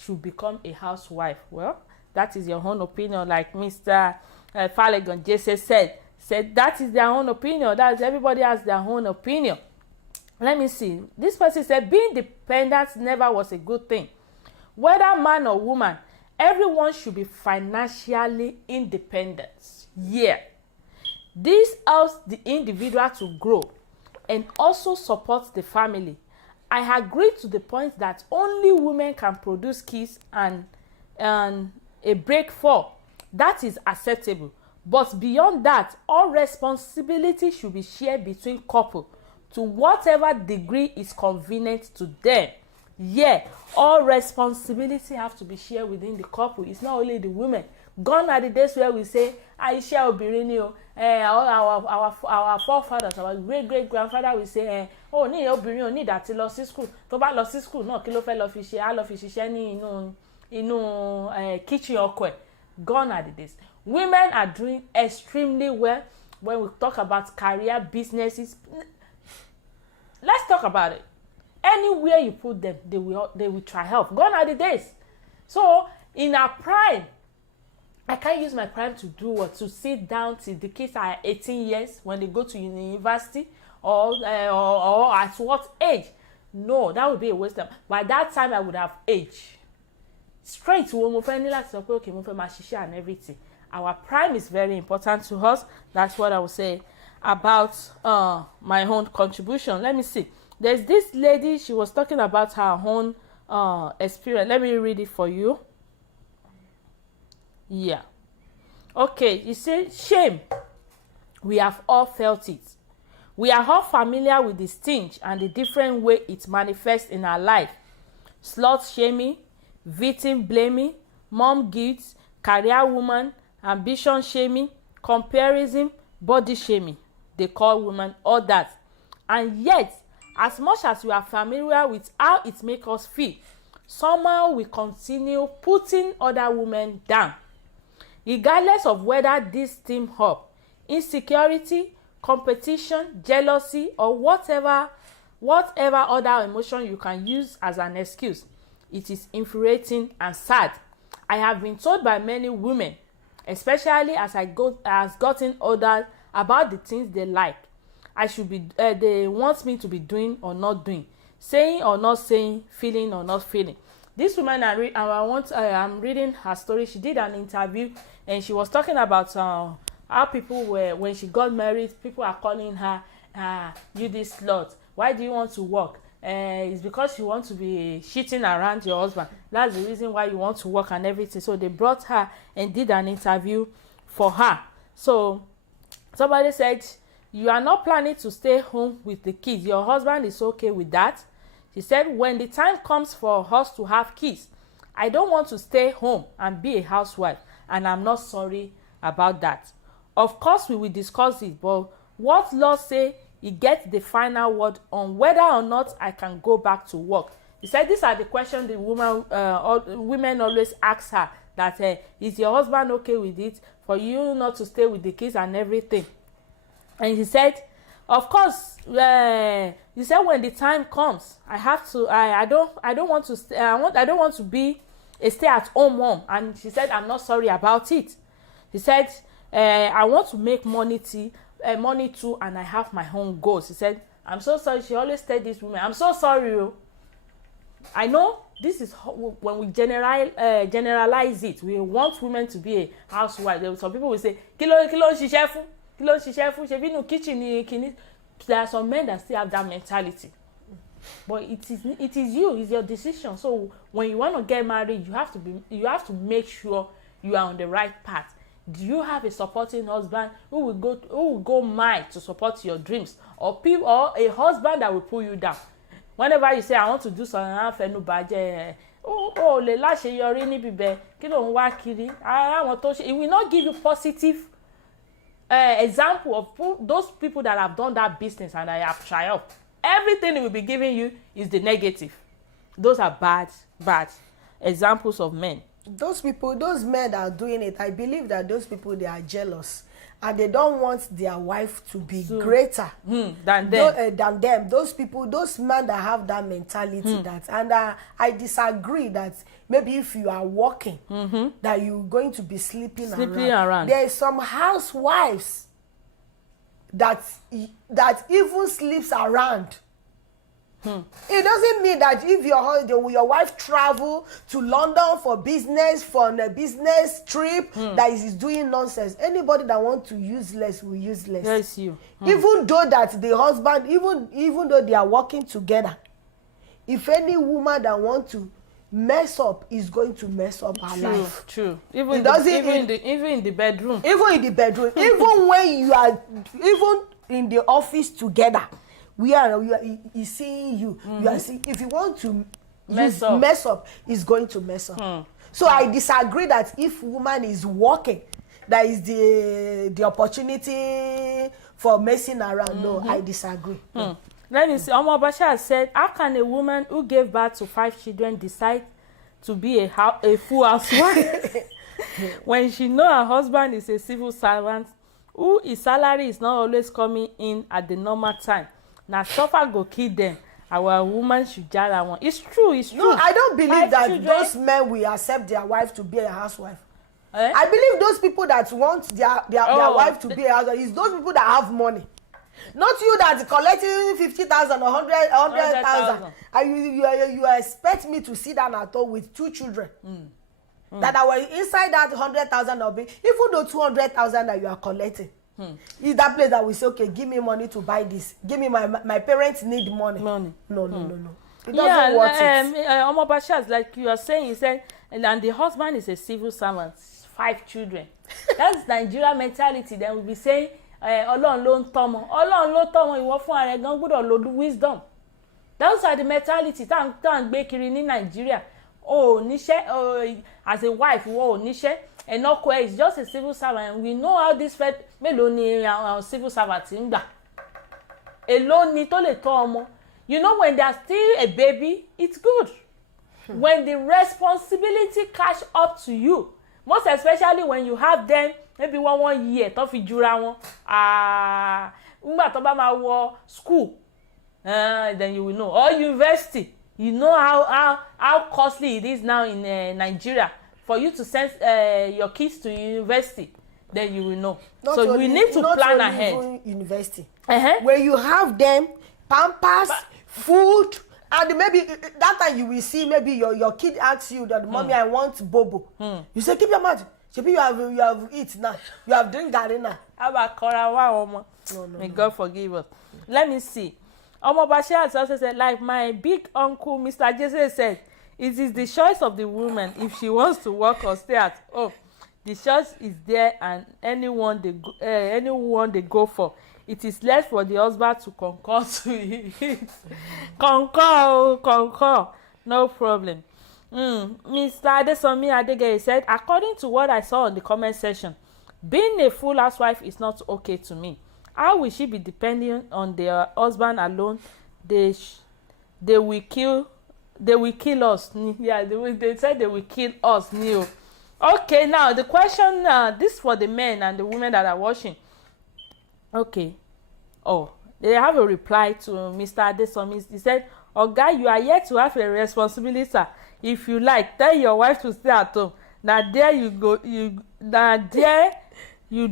should become a housewife. Well, that is your own opinion. Like Mr. Falegon Jesse said that is their own opinion. That's everybody has their own opinion. Let me see. This person said being dependent never was a good thing. Whether man or woman, everyone should be financially independent. Yeah. This helps the individual to grow and also supports the family. I agree to the point that only women can produce kids and a break for. That is acceptable. But beyond that, all responsibility should be shared between couple to whatever degree is convenient to them. Yeah, all responsibility have to be shared within the couple. It's not only the women. Gone are the days where we say, I share obirini o. Our forefathers, our great grandfather will say, oh, ní obìnrin ò ní ìdàtí lọ sí school. Tó bá lọ sí school náà, kí ló fẹ́ lọ fi ṣe? Á lọ fi ṣiṣẹ́ ní inú kitchen ọkọ ẹ̀. Gone are the days. Women are doing extremely well when we talk about career, businesses. Let's talk about it. Anywhere you put them, they will try help. Gone are the days. So in our prime, I can't use my prime to do what? To sit down till the kids are 18 years when they go to university, or at what age? No, that would be a waste of time. By that time, I would have aged. Straight to mo fẹ́ ní láti sọ pé okay, mo fẹ́ máa ṣiṣẹ́ and everything. Our prime is very important to us. That's what I would say about my own contribution. Let me see. There's this lady, she was talking about her own experience. Let me read it for you. Yeah. Okay, you see, shame. We have all felt it. We are all familiar with the stench and the different way it manifests in our life. Slut shaming, victim blaming, mom guilt, career woman, ambition shaming, comparison, body shaming. They call women all that. And yet, as much as we are familiar with how it makes us feel, somehow we continue putting other women down. Regardless of whether this steam up, insecurity, competition, jealousy, or whatever other emotion you can use as an excuse. It is infuriating and sad. I have been told by many women, especially as gotten older, about the things they like. They want me to be doing or not doing, saying or not saying, feeling or not feeling. This woman, I'm reading her story. She did an interview and she was talking about how people were, when she got married, people are calling her, you this slut. Why do you want to work? It's because you want to be cheating around your husband. That's the reason why you want to work and everything. So they brought her and did an interview for her. So somebody said, you are not planning to stay home with the kids. Your husband is okay with that? She said, when the time comes for us to have kids, I don't want to stay home and be a housewife, and I'm not sorry about that. Of course, we will discuss it, but what law say he gets the final word on whether or not I can go back to work. He said these are the questions the women always ask her, that is your husband okay with it, for you not to stay with the kids and everything. And he said, of course, he said when the time comes, I have to. I don't want to. I don't want to be a stay-at-home mom. And she said, I'm not sorry about it. He said, I want to make money too, and I have my own goals. He said, I'm so sorry. She always tell this woman, I'm so sorry. I know this is when we generalize it. We want women to be a housewife. Some people will say, kilo ṣiṣẹ́ fún, ṣebí inú kitchen ni kini. There are some men that still have that mentality. But it is you, it's your decision. So when you want to get married, you have to make sure you are on the right path. Do you have a supporting husband who will go mile to support your dreams, or a husband that will pull you down? Whenever you say I want to do something, lè láṣeyọrí níbi bẹ́ẹ̀, kí ló ń wá kiri? It will not give you positive example of those people that have done that business and I have triumphed. Everything it will be giving you is the negative. Those are bad examples of men. Those men that are doing it, I believe that those people, they are jealous and they don't want their wife to be greater than them. Those men that have that mentality, and I disagree that maybe if you are working, that you're going to be sleeping around. There are some housewives that even sleeps around. It doesn't mean that if your wife travel to London for business, for a business trip, that is doing nonsense. Anybody that wants to use less will use less. Yes, you. Even though that the husband, even though they are working together, if any woman that wants to mess up is going to mess up her life. True. Even in the bedroom. Even in the bedroom. Even when you are in the office together. He's seeing you. You are seeing. If you want to mess up, he's going to mess up. So I disagree that if woman is working, that is the opportunity for messing around. No, I disagree. Let me see. Omobasha said, how can a woman who gave birth to 5 children decide to be a full housewife when she know her husband is a civil servant who his salary is not always coming in at the normal time? Now suffer go kill them. Our woman should jara one. It's true. No, I don't believe that those men will accept their wife to be a housewife. I believe those people that want their wife to be a housewife is those people that have money. Not you that collecting 50,000 or 100,000. You expect me to sit down at home with 2 children that I was inside that 100,000 of it, even though 200,000 that you are collecting. Is that place that we say, okay, give me money to buy this. Give me my parents need money. No. It doesn't work. Omobasha, like you are saying, he said, and the husband is a civil servant, 5 children. That's Nigeria mentality. Then we'll be saying, Ọlọ́run ló ń tọ́mọ, ìwọ fún ara ẹ gan gbọ́dọ̀ lo wisdom. Those are the mentality tá à ń gbé kiri ní Nigeria. Níṣẹ́, as a wife, níṣẹ́. And ọkọ is just a civil servant, and we know how this mélòó ni àwọn civil servant ń gbà. Èló ni tó lè tọ́ ọmọ. You know, when they are still a baby, it's good. When the responsibility catch up to you, most especially when you have them maybe one year tó fi jura wọn, Nígbà tó bá máa wọ school, then you will know. Or university, you know how costly it is now in Nigeria for you to send your kids to university. Then you will know. So we need to plan ahead. Not only university. Uh-huh. Where you have them, pampers, food, and maybe that time you will see maybe your kid asks you that, mommy, I want bobo. You say, keep your mouth. Maybe you have eat now. You have drink garri now. How about Korawa? No. May God forgive us. Let me see. Omo Bashir has also said, like my big uncle, Mr. Jesse said, it is the choice of the woman if she wants to work or stay at home. The choice is there, and anyone they go for. It is left for the husband to concur to it. Concur. No problem. Mr. Adesomi Adegeye said, according to what I saw in the comment section, being a full housewife is not okay to me. How will she be depending on their husband alone? They will kill us. Yeah, they said they will kill us. New. Okay, now the question, this for the men and the women that are watching. Okay. Oh, they have a reply to Mr. Adesomi. He said, Oga, you are yet to have a responsibility, sir. If you like, tell your wife to stay at home. Now there you go. Now there you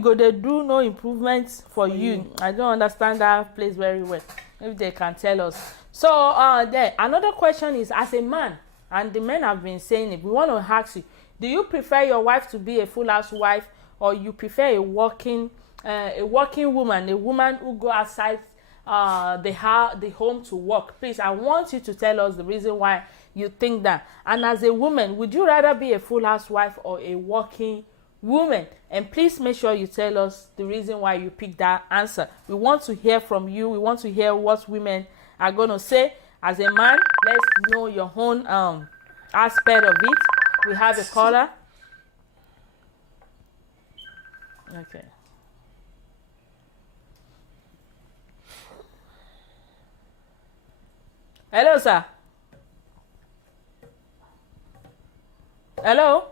go. They do no improvements for you. I don't understand that place very well. If they can tell us. So there. Another question is, as a man, and the men have been saying it. We want to ask you: do you prefer your wife to be a full housewife, or you prefer a working woman, a woman who go outside the home to work? Please, I want you to tell us the reason why you think that. And as a woman, would you rather be a full housewife or a working woman? And please make sure you tell us the reason why you picked that answer. We want to hear from you. We want to hear what women are going to say. As a man, let's know your own aspect of it. We have a caller. Okay. Hello, sir. Hello.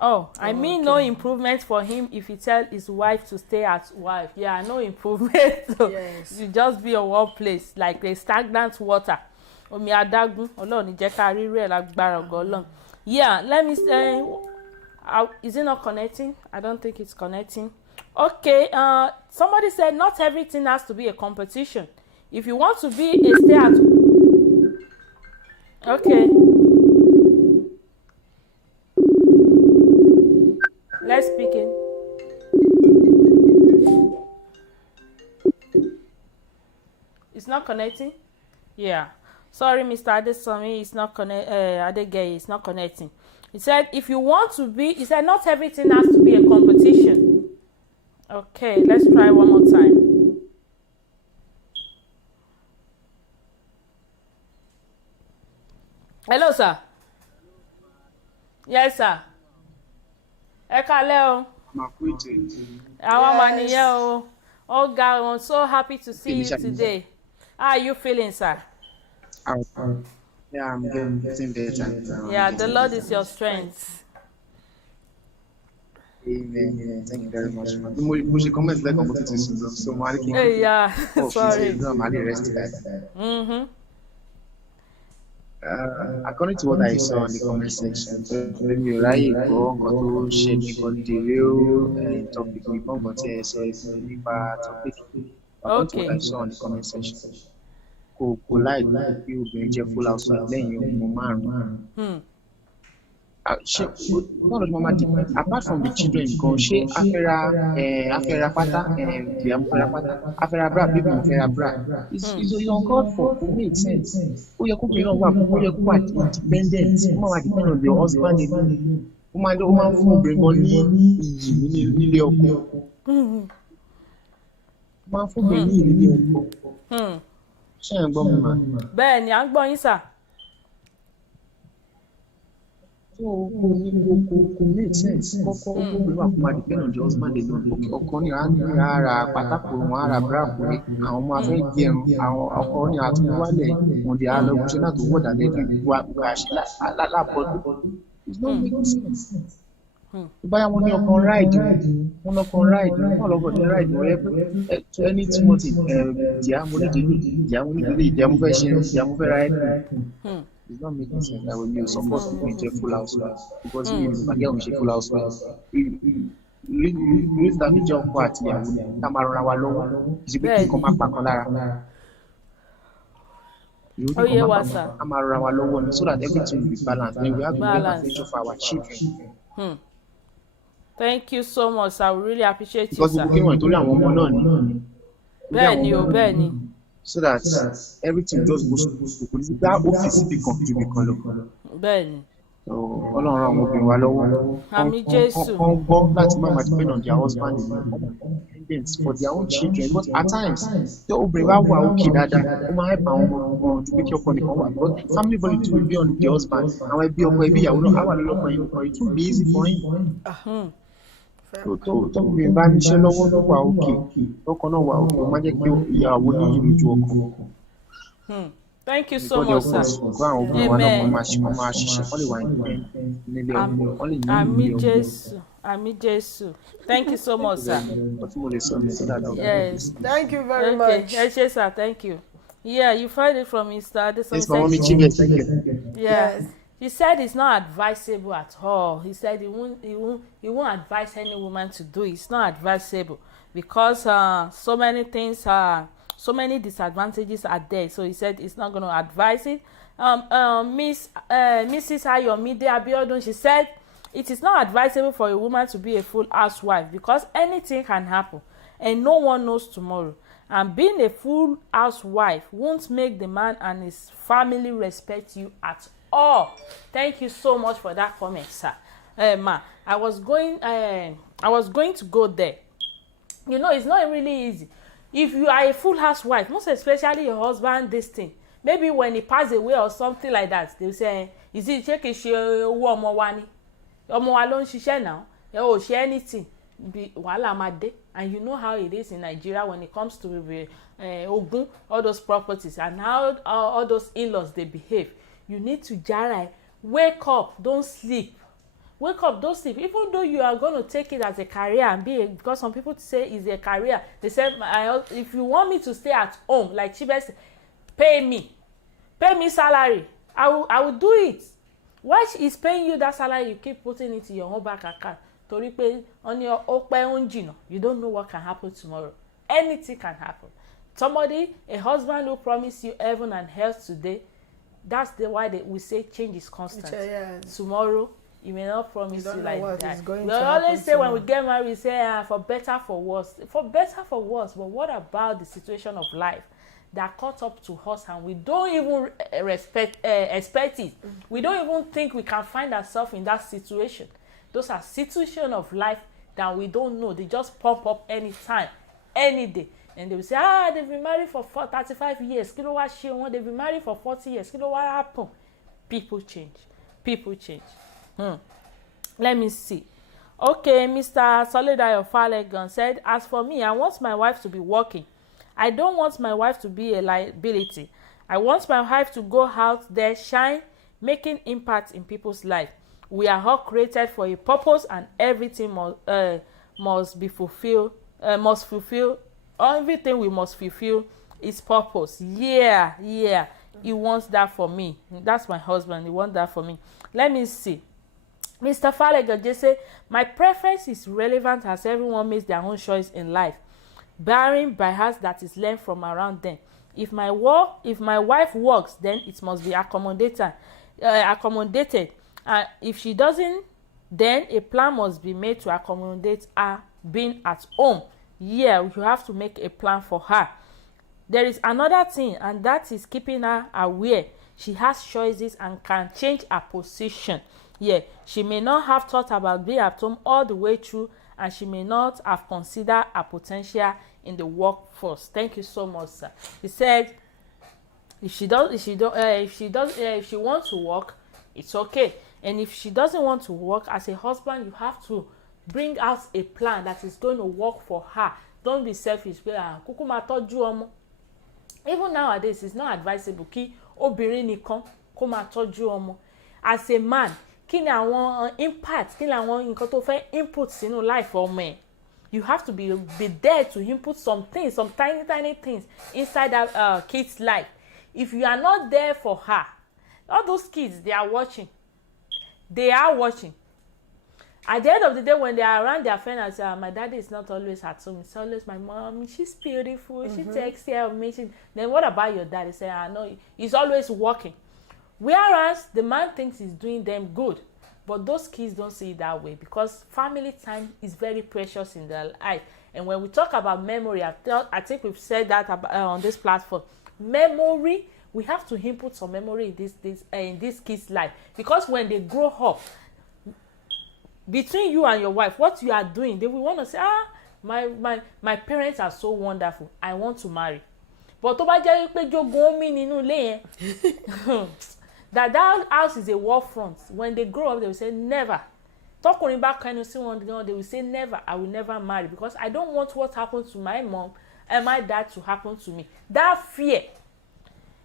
Oh, I mean okay. No improvement for him if he tell his wife to stay at wife. Yeah, no improvement. So yes. You just be in one place like a stagnant water. Omi adágún, Ọlọ́run ní jẹ́ ká rí rẹ̀ lágbára ògo Ọlọ́run. Yeah, let me say, is it not connecting? I don't think it's connecting. Okay, somebody said not everything has to be a competition. If you want to be a stay at, okay. Let's begin. It's not connecting? Yeah. Sorry, Mr. Adesomi, it's not Adegeye, it's not connecting. He said, if you want to be, he said, not everything has to be a competition. Okay, let's try one more time. Hello, sir. Yes, sir. Ẹ káalẹ́ o. Àwọn ọmọ nìyẹn o. Oh God, I'm so happy to see you today. How are you feeling, sir? Yeah, I'm getting better. Yeah, the Lord is your strength. Amen. Thank you very much. Hey, yeah, sorry. According to what I saw in the comment section, maybe you like go share the topic we come but topic. According to what I saw in the comment section, kò like bí obìnrin jẹ́ full housewife lẹ́yìn ọmọ márùn-ún. Ṣé báwo ló máa di apart from the children nǹkan ṣé afẹ́ra pátá ìyàmú fẹ́ra pátá afẹ́ra bra bíbí mo fẹ́ra bra is uncalled for to make sense. Ó yẹ kó bìnrin náà wà ó yẹ kó wà independent ó máa wà depend on your husband alone. Ó máa ń fún obìnrin gan ní iyì nílé ọkọ. Ó máa ń fún obìnrin ní iyì nílé ọkọ. Ṣé ẹ̀ ń gbọ́ mi mà? Bẹ́ẹ̀ ni à ń gbọ́ yín sà. So kò make sense. Kọ́kọ́ obìnrin wà kó máa depend on the husband alone. Okay, ọkọ ní ara pátákó wọn, ara bíráàkùrẹ́, àwọn ọmọ afẹ́ gẹrun, àwọn ọkọ ní àtúnwálẹ̀ wọn di alọ́gùnṣẹ́ náà tó wọ̀dà lẹ́nu wà ṣe lábọ́dún. It's not making sense. Báyà wọn ní ọkàn ráìdì wọn lọkàn ráìdì wọn lọkàn ní ráìdì wọn ẹni tí wọn ti ìjà mo nídìí ìjà mo fẹ́ ṣe ìjà mo fẹ́ ra ẹ̀kọ́. It's not making sense. I will be support people in full housewife because we again we full housewife. Reason that me jẹ́ ọkọ àti ìyàwó ni ká máa rọra wa lọ́wọ́ ìṣe pé kí nǹkan má pa kan lára. Oh yeah, what's that? Ká máa rọra wa lọ́wọ́ ni so that everything will be balanced and we have a better future for our children. Thank you so much, sir. We really appreciate you, because sir. gbogbo kí wọ́n ìtòrí àwọn ọmọ náà ni. Bẹ́ẹ̀ni o, bẹ́ẹ̀ni. So that everything just goes kò ní bá ọ́fíìsì bí kan ju bí kan lọ. Bẹ́ẹ̀ni. Ọlọ́run ràn àwọn obìnrin wa lọ́wọ́. Àmín Jésù. Wọ́n gbọ́ láti má máa depend on their husband for their own children but at times tí obìnrin bá wà òkè dáadáa ó máa help àwọn ọmọ ju pé kí ọkọ nìkan wà but family politics will be on the husband àwọn ẹbí ọkọ ẹbí ìyàwó náà á wà lọ́kàn yìí nìkan it will be easy for him. tó obìnrin bá níṣẹ́ lọ́wọ́ ló wà òkè ọkọ náà wà òkè ó máa jẹ́ kí ìyàwó ní ìlú ju ọkọ. Thank you so much, sir. Amen. Àmín Jésù. Àmín Jésù. Thank you so much, sir. Yes. Thank you very much. Yes, sir. Thank you. Yeah, you heard it from Mr. Adeson. Yes, Mommy Chibe, thank you. Yes. He said it's not advisable at all. He said he won't advise any woman to do it. It's not advisable because so many things so many disadvantages are there. So he said he's not going to advise it. Mrs. Ayomide Abiodun, she said it is not advisable for a woman to be a full housewife because anything can happen and no one knows tomorrow. And being a full housewife won't make the man and his family respect you at all. Thank you so much for that comment, sir. Ma, I was going to go there. You know, it's not really easy. If you are a full housewife, most especially your husband, this thing, maybe when he pass away or something like that, they will say, is it check if she ọmọ wa ni? Ọmọ wa ló ń ṣiṣẹ́ now. Ẹ ò ṣe anything. Wàhálà máa dé. And you know how it is in Nigeria when it comes to Ogun, all those properties, and how all those in-laws they behave. You need to jara, wake up, don't sleep. Wake up, don't sleep. Even though you are going to take it as a career and because some people say it's a career. They say, if you want me to stay at home, like Chibe said, pay me salary. I will do it. Why is paying you that salary? You keep putting it in your own bank account. Torí pé on your open you don't know what can happen tomorrow. Anything can happen. Somebody, a husband who promised you heaven and health today, that's why we say change is constant. Yes. Tomorrow, he may not promise you like that. We always say when we get married, we say for better, for worse. For better, for worse. But what about the situation of life that caught up to us and we don't even expect it? We don't even think we can find ourselves in that situation. Those are situations of life that we don't know. They just pop up anytime, any day. And they will say, they've been married for 35 years. They've been married for 40 years. What happened? People change. People change. Let me see. Okay, Mr. Solidayo Falegan said, as for me, I want my wife to be working. I don't want my wife to be a liability. I want my wife to go out there, shine, making impact in people's life. We are all created for a purpose, and everything must fulfill. Everything we must fulfill its purpose. Yeah. He wants that for me. That's my husband. He wants that for me. Let me see. Mr. Falegan just say, my preference is relevant as everyone makes their own choice in life, barring bias that is learned from around them. If my wife works, then it must be accommodated. If she doesn't, then a plan must be made to accommodate her being at home. Yeah, you have to make a plan for her. There is another thing, and that is keeping her aware she has choices and can change her position. Yeah, she may not have thought about being at home all the way through, and she may not have considered her potential in the workforce. Thank you so much, sir. He said, if she wants to work, it's okay. And if she doesn't want to work, as a husband, you have to bring out a plan that is going to work for her. Don't be selfish. Kúkú máa tọ́jú ọmọ. Even nowadays, it's not advisable kí obìnrin nìkan kó máa tọ́jú ọmọ. As a man, kí ni àwọn impact, kí ni àwọn nǹkan tó fẹ́ input sínú life ọmọ ẹ̀? You have to be there to input some things, some tiny things inside that kid's life. If you are not there for her, all those kids, they are watching. They are watching. At the end of the day, when they are around their friends, my daddy is not always at home. It's always my mom. She's beautiful. She takes care of me. Then what about your dad? He say, I know he's always working. Whereas the man thinks he's doing them good. But those kids don't see it that way, because family time is very precious in their life. And when we talk about memory, I think we've said that on this platform. Memory, we have to input some memory in this kid's life, because when they grow up, between you and your wife, what you are doing, they will want to say, my parents are so wonderful, I want to marry. But tó bá jẹ́ pé jogun omi nínú ilé yẹn, that house is a war front. When they grow up, they will say never. Tọkùnrin bá kẹnu sí wọn, they will say never, I will never marry, because I don't want what happened to my mom and my dad to happen to me. That fear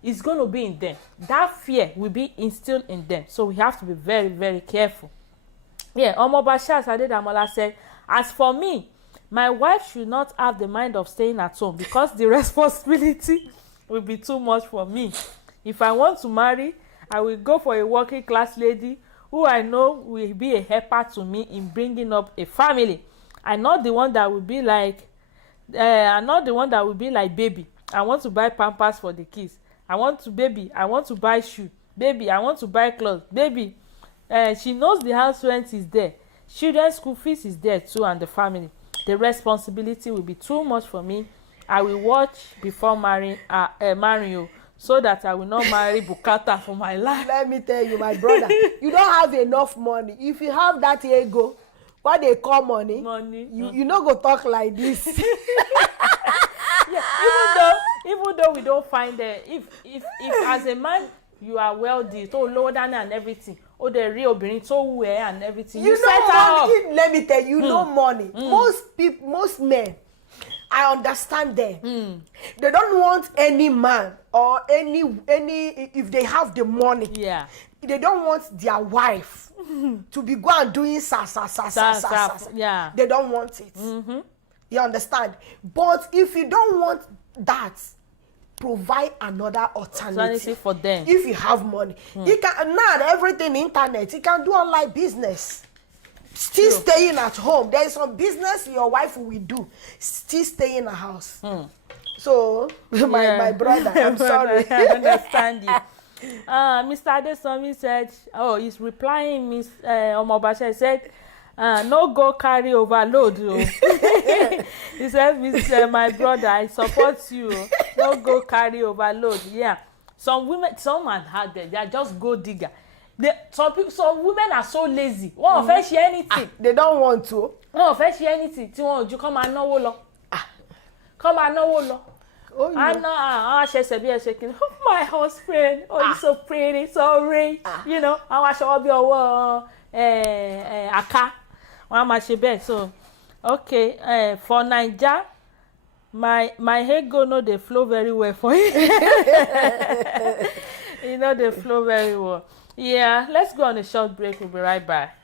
is going to be in them. That fear will be instilled in them. So we have to be very, very careful. Yeah, Omobasha Sadedamola said, as for me, my wife should not have the mind of staying at home, because the responsibility will be too much for me. If I want to marry, I will go for a working class lady who I know will be a helper to me in bringing up a family. I'm not the one that will be like baby. I want to buy pampers for the kids. I want to buy shoe. Baby, I want to buy clothes. Baby, she knows the house rent is there. Children's school fees is there too, and the family. The responsibility will be too much for me. I will watch before marrying you, so that I will not marry bukata for my life. Let me tell you, my brother, you don't have enough money. If you have that ego, what they call money, you no go talk like this. Yeah, even though we don't find if as a man you are wealthy, so lower than and everything, or the real obìnrin tó wù ẹ́ and everything, you set her up. Let me tell you, no money. Most men, I understand them. They don't want any man or any if they have the money. Yeah. They don't want their wife to be going doing sa. Yeah. They don't want it. You understand? But if you don't want that, provide another alternative for them. If you have money, you can not everything internet. You can do online business. Still staying at home. There is some business your wife will do. Still stay in the house. So my brother, I'm sorry. I understand you. Mr. Adesomi said, he's replying. Miss Omobasha said, no go carry overload. He said, my brother, I support you. No go carry overload. Yeah. Some women had that. They are just go digger. Some women are so lazy. Wọ́n ò fẹ́ ṣe anything. They don't want to. Wọ́n ò fẹ́ ṣe anything tí wọ́n ò ju kọ́ máa náwó lọ. Kọ́ máa náwó lọ. Àwọn aṣẹ̀ṣẹ̀ bí ẹ̀ṣẹ̀ kìíní. Oh, my husband. Oh, he's so pretty, so rich. You know, àwọn aṣọ bí ọwọ́ àká. Wọ́n á máa ṣe bẹ́ẹ̀. So, okay, for Naija, my ego no dey flow very well for you. You know they flow very well. Yeah, let's go on a short break. We'll be right back.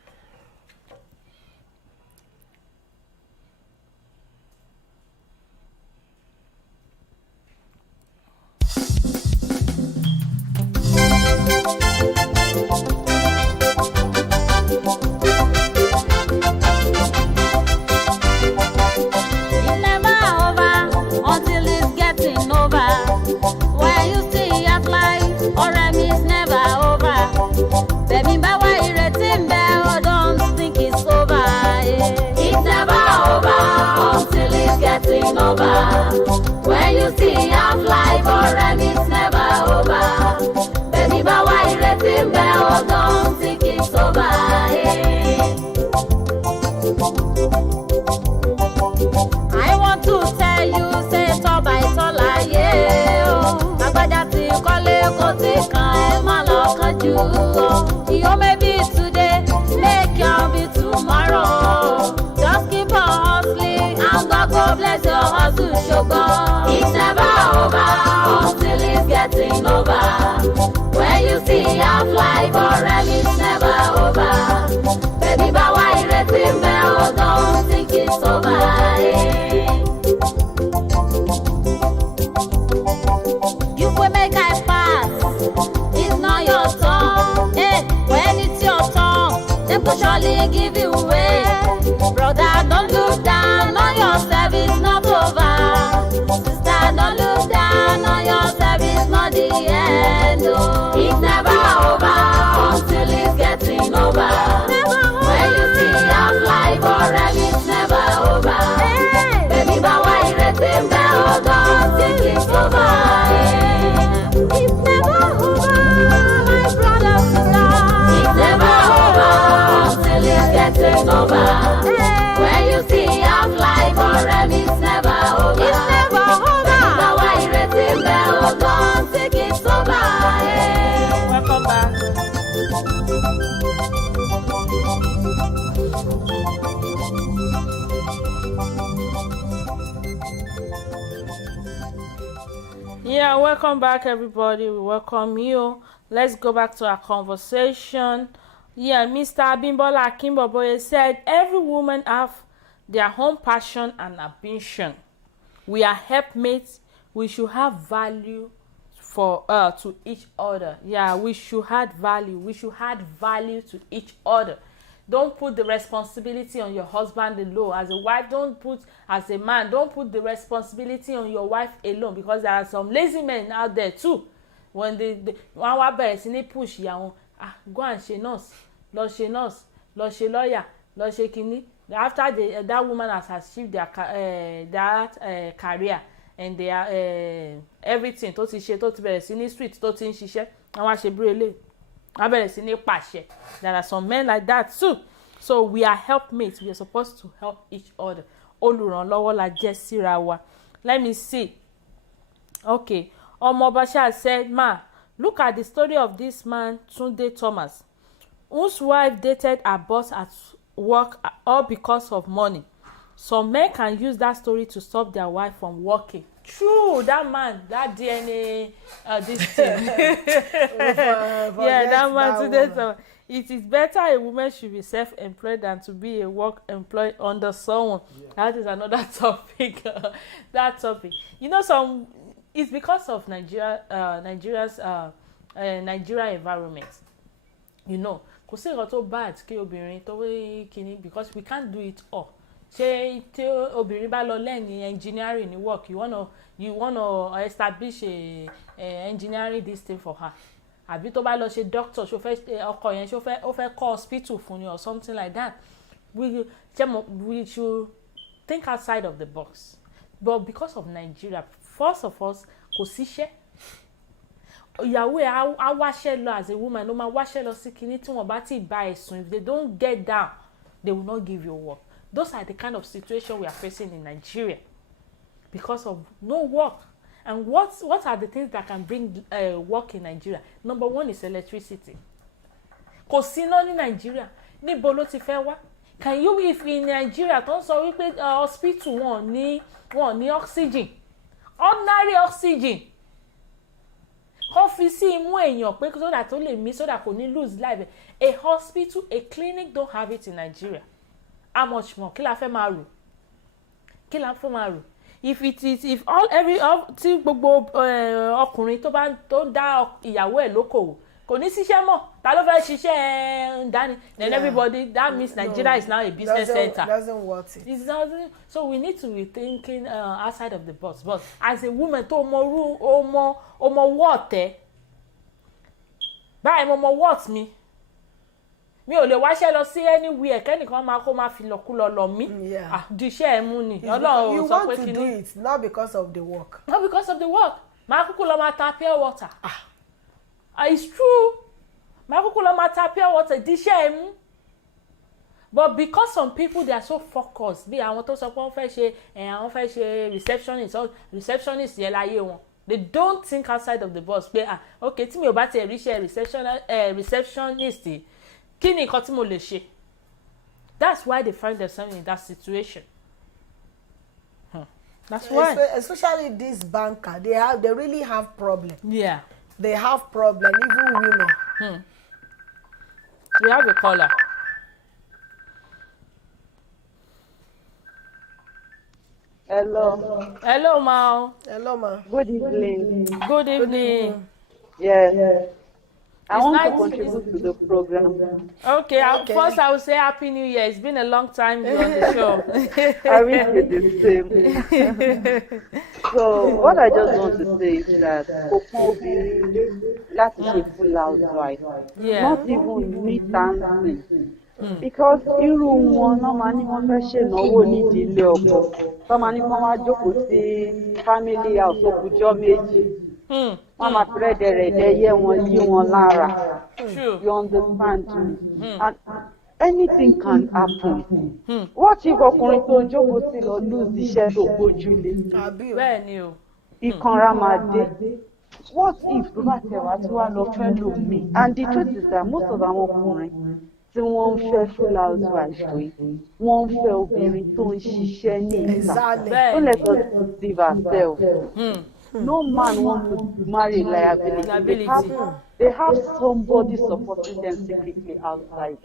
When you see half life or it's never over. Baby, but why you let him go? Don't think it's over. I want to tell you, say it all by Tola, yeah. Agbada ti kọ́lé kó ti kan ẹ má lọ kánjú. You may be today, make your be tomorrow. Just keep on hustling, and God go bless your hustle, sugar. It's never over until it's getting over. When you see half life already, it's never over. Baby, but why you letting me? Oh, don't think it's over. You will make I pass. It's not your turn. Hey, when it's your turn, they could surely give you way. Brother, don't look down on yourself. It's not over. Sister, don't look down on yourself. It's not the end. Oh. It's never over until it's getting over. When you see half life already, it's never over. Hey. Baby, but why you letting me? Oh, don't think it's over. It's never over, my brother, sister. It's never over until it's getting over. Hey. When you see half life already, it's never over. It's never over. Baby, but why you letting me? Oh, don't think it's over. Hey. Welcome back. Yeah, welcome back, everybody. We welcome you. Let's go back to our conversation. Yeah, Mr. Abimbola Akimboboye said every woman have their own passion and ambition. We are helpmates. We should have value for to each other. Yeah, we should add value. We should add value to each other. Don't put the responsibility on your husband alone. As a wife, as a man, don't put the responsibility on your wife alone, because there are some lazy men out there too. When they wọ́n wá bẹ̀rẹ̀ sí ní push ìyàwó, go and ṣe nurse, lọ ṣe lawyer, lọ ṣe kinní. After that woman has achieved their career and their everything tó ti ṣe, tó ti bẹ̀rẹ̀ sí ní street, tó ti ń ṣiṣẹ́, wọ́n wá ṣe búrẹ́lẹ̀. There are some men like that too. So we are helpmates. We are supposed to help each other. Olùrànlọ́wọ́ la jẹ́ síra wa. Let me see. Okay. Omobasha said, Ma, look at the story of this man, Tunde Thomas, whose wife dated her boss at work all because of money. Some men can use that story to stop their wife from working. True, that man, that DNA, this thing. Yeah, that man today. So it is better a woman should be self-employed than to be a work employed under someone. Yeah. That is another topic. That topic. You know, it's because of Nigeria's Nigeria environment. You know, kò sí nǹkan tó bad kí obìnrin tó wé kíní, because we can't do it all. Ṣé tí obìnrin bá lọ lẹ́yìn engineering ní work, you wanna establish a engineering this thing for her. Àbí tó bá lọ ṣe doctor, ṣó fẹ́ ọkọ yẹn ó fẹ́ kọ́ hospital fún ni or something like that. We should think outside of the box. But because of Nigeria, first of all, kò síṣẹ́. Ìyàwó ẹ̀ á wáṣẹ́ lọ as a woman, ó máa wáṣẹ́ lọ sí kinní tí wọ́n bá ti bá ẹ̀sùn. If they don't get down, they will not give you work. Those are the kind of situation we are facing in Nigeria because of no work. And what are the things that can bring work in Nigeria? Number one is electricity. Kò sí iná ní Nigeria. Níbo ló ti fẹ́ wá? Can you, if in Nigeria tó ń sọ wípé hospital wọn ní oxygen, ordinary oxygen, kó fi sí imú èèyàn pé so that ó lè mí, so that kò ní lose life. A hospital, a clinic don't have it in Nigeria. How much more? Kí la fẹ́ máa rò? If tí gbogbo ọkùnrin tó ń dá ìyàwó ẹ̀ lókòwò kò ní síṣẹ́ mọ́, ta ló fẹ́ ṣiṣẹ́ dání? Then everybody, that means Nigeria is now a business center. Doesn't worth it. It doesn't. So we need to be thinking outside of the box. But as a woman, tó mọ what báyìí mo mọ what mi ò lè wáṣẹ́ lọ sí anywhere kẹ́nìkan máa fi lọ́kúlọ lọ mí. Díṣẹ́ ẹ̀ mú ni. Ọlọ́run you sọ want pé to kí do ni. it not because of the work. Not because of the work. Máa kúkú lọ máa ta pure water. It's true. Máa kúkú lọ máa ta pure water. Díṣẹ́ ẹ̀ mú. But because some people they are so focused, bí àwọn tó sọ pé wọ́n fẹ́ ṣe receptionist yẹn láyé wọn. they don't think outside of the box pé okay tí mi ò bá ti ríṣẹ́ receptionist kí ni nǹkan tí mo lè ṣe. That's why they find themselves in that situation. That's why. Especially this banker, they really have problem. Yeah. They have problem, even women. We have a caller. Hello. Hello, Ma. Hello, ma. Good evening. Good evening. Yes. I want nice to contribute to the program. Okay. First I will say Happy New Year. It's been a long time you're on the show. I wish you the same. So what I just want to say is that Koko láti ṣe full housewife. Yeah. Not even me dancing. Because irú wọn náà máa ní wọ́n fẹ́ ṣènáwó nídìí ilé ọkọ. Tó máa ní kí wọ́n wá jókòó sí family house òkùjọ́ méjì. Wọ́n máa fi rẹ́dẹ̀rẹ̀dẹ̀ yẹ wọn yí wọn lára. You understand me? And anything can happen. What if ọkùnrin tó jókòó sí lọ lose iṣẹ́ tó gbójúlé? Bẹ́ẹ̀ ni o. Ìkanra máa dé. What if tó bá tẹ̀ wá tí wàá lọ fẹ́ lò mí? And the truth is that most of àwọn ọkùnrin tí wọ́n ń fẹ́ full housewife yìí wọ́n ń fẹ́ obìnrin tó ń ṣiṣẹ́ ní ìta. Don't let us deceive ourselves. No man wants to marry liability. They have somebody supporting them secretly outside.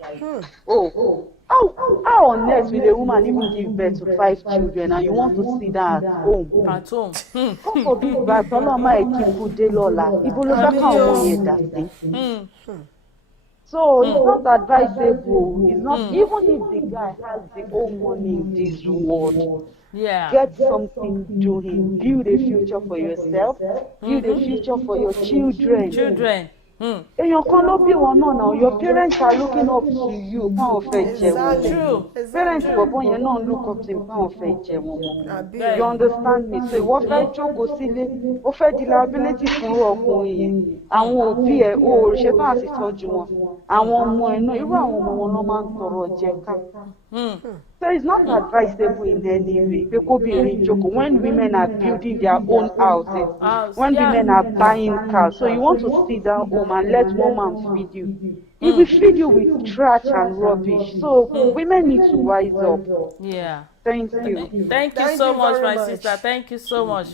How on earth will a woman even give birth to 5 children and you want to sit down at home? At home. Come for big bag, Toloma Ekipu de Lola. Ibo lo fẹ́ káwọn ọmọ yẹn dà sí. So it's not advisable. It's not, even if the guy has the own money in this world. Yeah. Get something doing. Build a future for yourself. Build a future for your children. Èèyàn kan ló bí wọn náà now. Your parents are looking up to you. Báwọn fẹ́ jẹun. True. Parents bọ̀bọ̀ yẹn náà look up to you. Báwọn fẹ́ jẹun. You understand me? So ìwọ fẹ́ jókòó sílé. Ó fẹ́ di liability fún ọkùnrin yẹn. Àwọn òbí ẹ̀ o ṣe bá àti tọ́jú wọn. Àwọn ọmọ ẹ̀ náà irú àwọn ọmọ wọn náà máa ń tọrọ jẹ ká. So it's not advisable in any way. When women are building their own houses, when women are buying cars, so you want to sit down home and let one man feed you. He will feed you with trash and rubbish. So women need to rise up. Yeah. Thank you. Thank you so much, my sister. Thank you so much.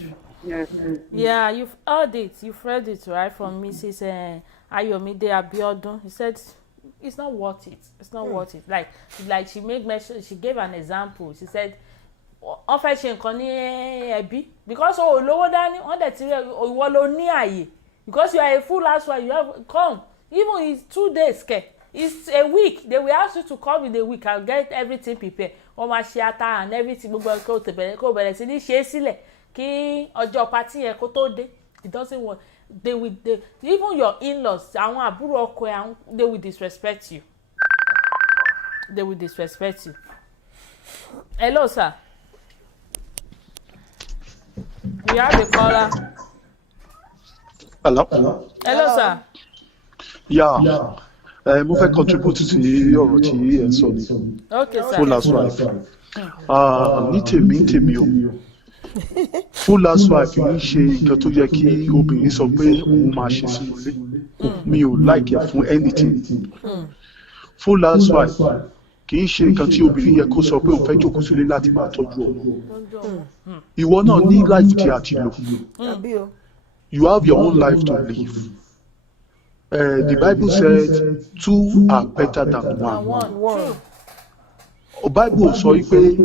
Yes. Yeah, you've heard it. You've read it, right, from Mrs. Ayomide Abiodun. He said it's not worth it. It's not worth it. Like she made mention. She gave an example. She said, "Wọ́n fẹ́ ṣe nǹkan ní ẹbí because o lówó dání wọ́n dẹ̀ ti rí ìwọ ló ní àyè because you are a full housewife you have come even it's 2 days ke it's a week they will ask you to come in a week and get everything prepared wọ́n máa ṣe ata and everything gbogbo kó bẹ̀rẹ̀ sí ní ṣe é sílẹ̀ kí ọjọ́ party yẹn kó tó dé it doesn't work. They even your in-laws àwọn àbúrò ọkọ ẹ they will disrespect you. They will disrespect you. Hello, sir. We have a caller. Hello. Hello, sir. Yeah. Mo fẹ́ contribute sí ọ̀rọ̀ tí ẹ sọ ni. Okay, sir. Full housewife. Ní tèmi o. Full housewife kì í ṣe nǹkan tó yẹ kí obìnrin sọ pé òun máa ṣe sínú ilé. Mi ò like ẹ fún anything. Full housewife kì í ṣe nǹkan tí obìnrin yẹ kó sọ pé òun fẹ́ jókòó sílé láti máa tọ́jú ọmọ. Ìwọ náà ní life tí a ti lò. You have your own life to live. The Bible said 2 are better than 1. Bible sọ pé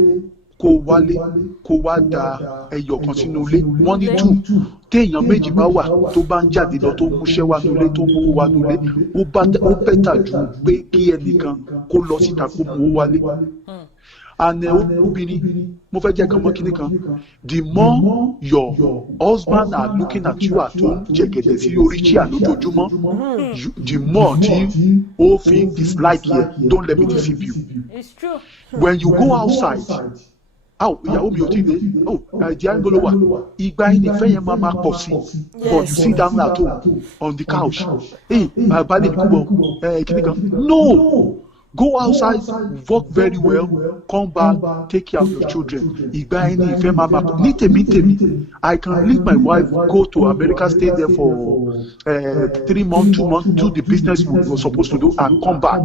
kó wálé kó wá da ẹyọ kan sínú ilé wọ́n ní 2 téèyàn méjì bá wà tó bá ń jáde lọ tó múṣẹ́ wá nílé tó mú wá nílé ó bẹ́tà jù pé kí ẹnìkan kó lọ síta kó mú wálé. And obìnrin mo fẹ́ jẹ́ kan mọ́ kíní kan the more your husband are looking at you at home jẹ̀gẹ̀dẹ̀ sí orí chair lójoojúmọ́ the more tí ó fi dislike yẹ don't let me deceive you. It's true. When you go outside ìyàwó mi ò tí ì dé ẹ̀jẹ̀ àńgọ́lọ́ wà ìgbà yẹn ìfẹ́ yẹn máa pọ̀ sí but you sit down at home on the couch balẹ̀ mi kú bọ̀ kíní kan no Go outside, work very well, come back, take care of your children. Ìgbà ẹni ìfẹ́ máa máa ní tèmi. I can leave my wife, go to America, stay there for 3 months, 2 months, do the business we were supposed to do, and come back.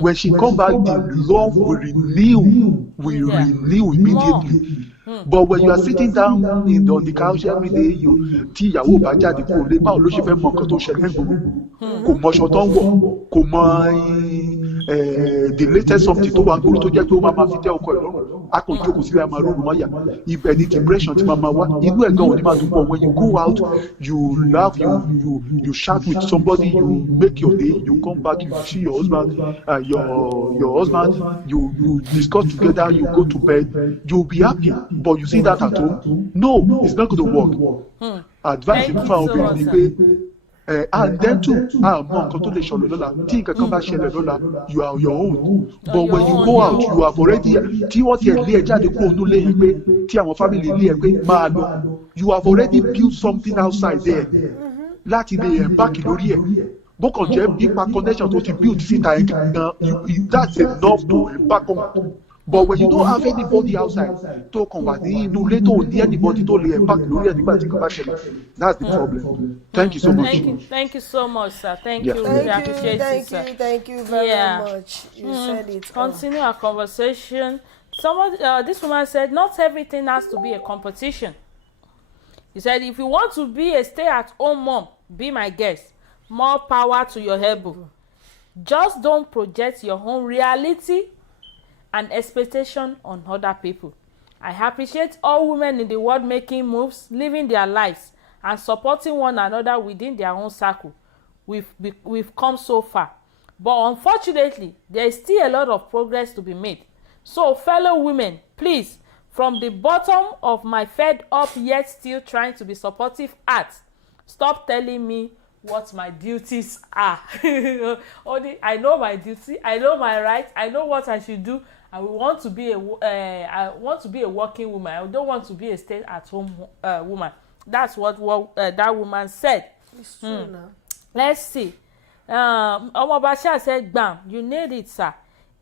When she come back, the love will renew immediately. But when you are sitting down on the couch every day, tí ìyàwó bá jáde kúrò lé, báwo ló ṣe fẹ́ mọ nǹkan tó ṣẹlẹ̀ ń gbòòrò? Kò mọ aṣọ tó ń wọ̀, kò mọ the latest something tó wà gbòòrò tó jẹ́ pé ó máa fi tẹ́ ọkọ ẹ̀ lọ́rùn. A kò jókòó sílẹ̀, a máa rọrùn mọ́yà. Ibẹ̀ ni depression ti máa wá. Inú ẹ̀ gan-an ò ní máa dùn pọ̀. When you go out, you laugh, you shout with somebody, you make your day, you come back, you see your husband, your husband, you discuss together, you go to bed, you'll be happy. But you see that at home? No, it's not going to work. Advice you found obìnrin pé and then too, mọ nǹkan tó lè ṣọlọ lọ́la. Tí nǹkan kan bá ṣẹlẹ̀ lọ́la, you are your own. But when you go out, you have already, tí wọ́n tiẹ̀ lé ẹ jáde kúrò nínú ilé yẹn pé tí àwọn family lé ẹ pé máa lọ, you have already built something outside there láti lè embark lórí ẹ̀. Bókàn jẹ́ nípa connection tó ti build síta ẹ̀ gan, that's enough to embark on. But when you don't have anybody outside tó kàn wà ní inú ilé tó ní anybody tó lè embark lórí ẹ̀ nígbà tí kò bá ṣẹlẹ̀, that's the problem. Thank you so much. Thank you so much, sir. Thank you. Really appreciate it, sir. Thank you very much. You said it. Continue our conversation. This woman said, not everything has to be a competition. He said, if you want to be a stay-at-home mom, be my guest. More power to your elbow. Just don't project your own reality and expectation on other people. I appreciate all women in the world making moves, living their lives, and supporting one another within their own circle. We've come so far. But unfortunately, there is still a lot of progress to be made. So, fellow women, please, from the bottom of my fed up yet still trying to be supportive heart, stop telling me what my duties are. Only I know my duty, I know my rights, I know what I should do. I want to be a working woman. I don't want to be a stay-at-home woman. That's what that woman said. It's true now. Let's see. Omobasha said, "Bam, you nailed it, sir.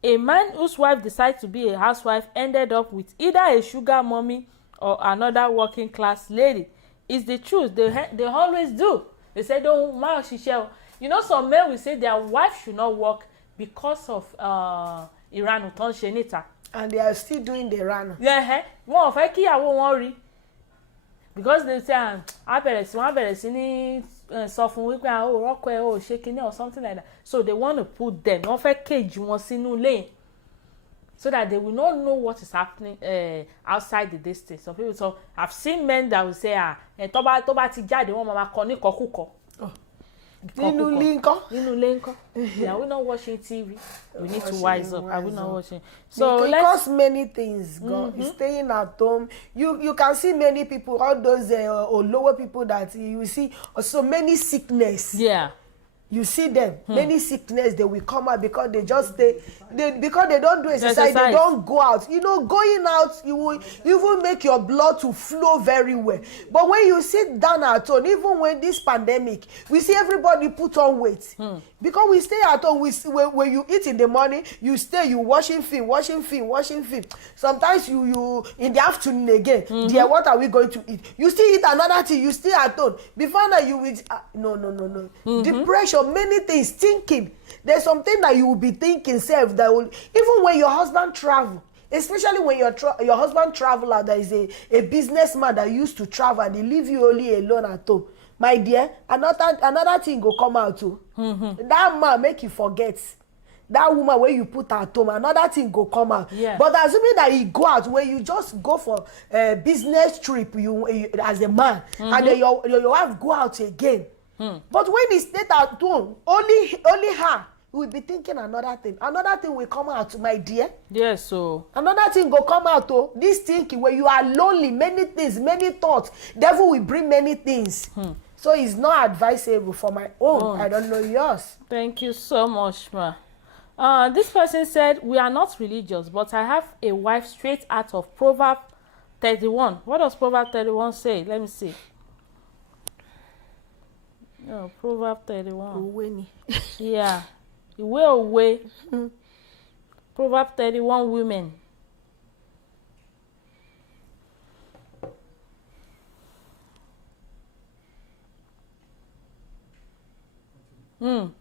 A man whose wife decides to be a housewife ended up with either a sugar mommy or another working class lady. It's the truth. They always do. They say, don't marry Shishel. You know, some men will say their wife should not work because of Iran tó ń ṣe níta. And they are still doing the run. Yeah, wọn ò fẹ́ kí ìyàwó wọn rí. Because they say, wọ́n bẹ̀rẹ̀ sí ní sọ fún wípé rọ́kọ ẹ̀ ò ṣe kinní or something like that. So they want to put them, wọ́n fẹ́ cage wọn sínú ilé so that they will not know what is happening outside the distance. Some people, so I've seen men that will say, tó bá ti jáde wọ́n máa kọ ní kọkúkọ. Nínú ilé ńkọ́. Yeah, we're not watching TV. We need to wise up. Are we not watching? So because many things, staying at home. You can see many people, all those or lower people that you see, so many sickness. Yeah. You see them, many sickness, they will come out because they just because they don't do exercise, they don't go out. You know, going out, you will even make your blood to flow very well. But when you sit down at home, even when this pandemic, we see everybody put on weight. Because we stay at home, when you eat in the morning, you washing film. Sometimes you in the afternoon again, dear, what are we going to eat? You still eat another thing, you stay at home. Before now, you will, no. Depression, many things, thinking. There's something that you will be thinking, self, that will, even when your husband travel, especially when your husband travel out, there is a businessman that used to travel and they leave you only alone at home. My dear, another thing go come out too. That man make you forget. That woman where you put at home, another thing go come out. Yeah. But assuming that he go out, where you just go for a business trip, you as a man, and then your wife go out again. But when he stayed at home, only her will be thinking another thing. Another thing will come out, my dear. Yes, so another thing go come out. Oh, this thinking where you are lonely, many things, many thoughts. Devil will bring many things. So it's not advisable for my own. I don't know yours. Thank you so much, ma. This person said, we are not religious, but I have a wife straight out of Proverbs 31. What does Proverbs 31 say? Let me see. Proverbs 31. Yeah. Ìwé òwe. Proverbs 31 women.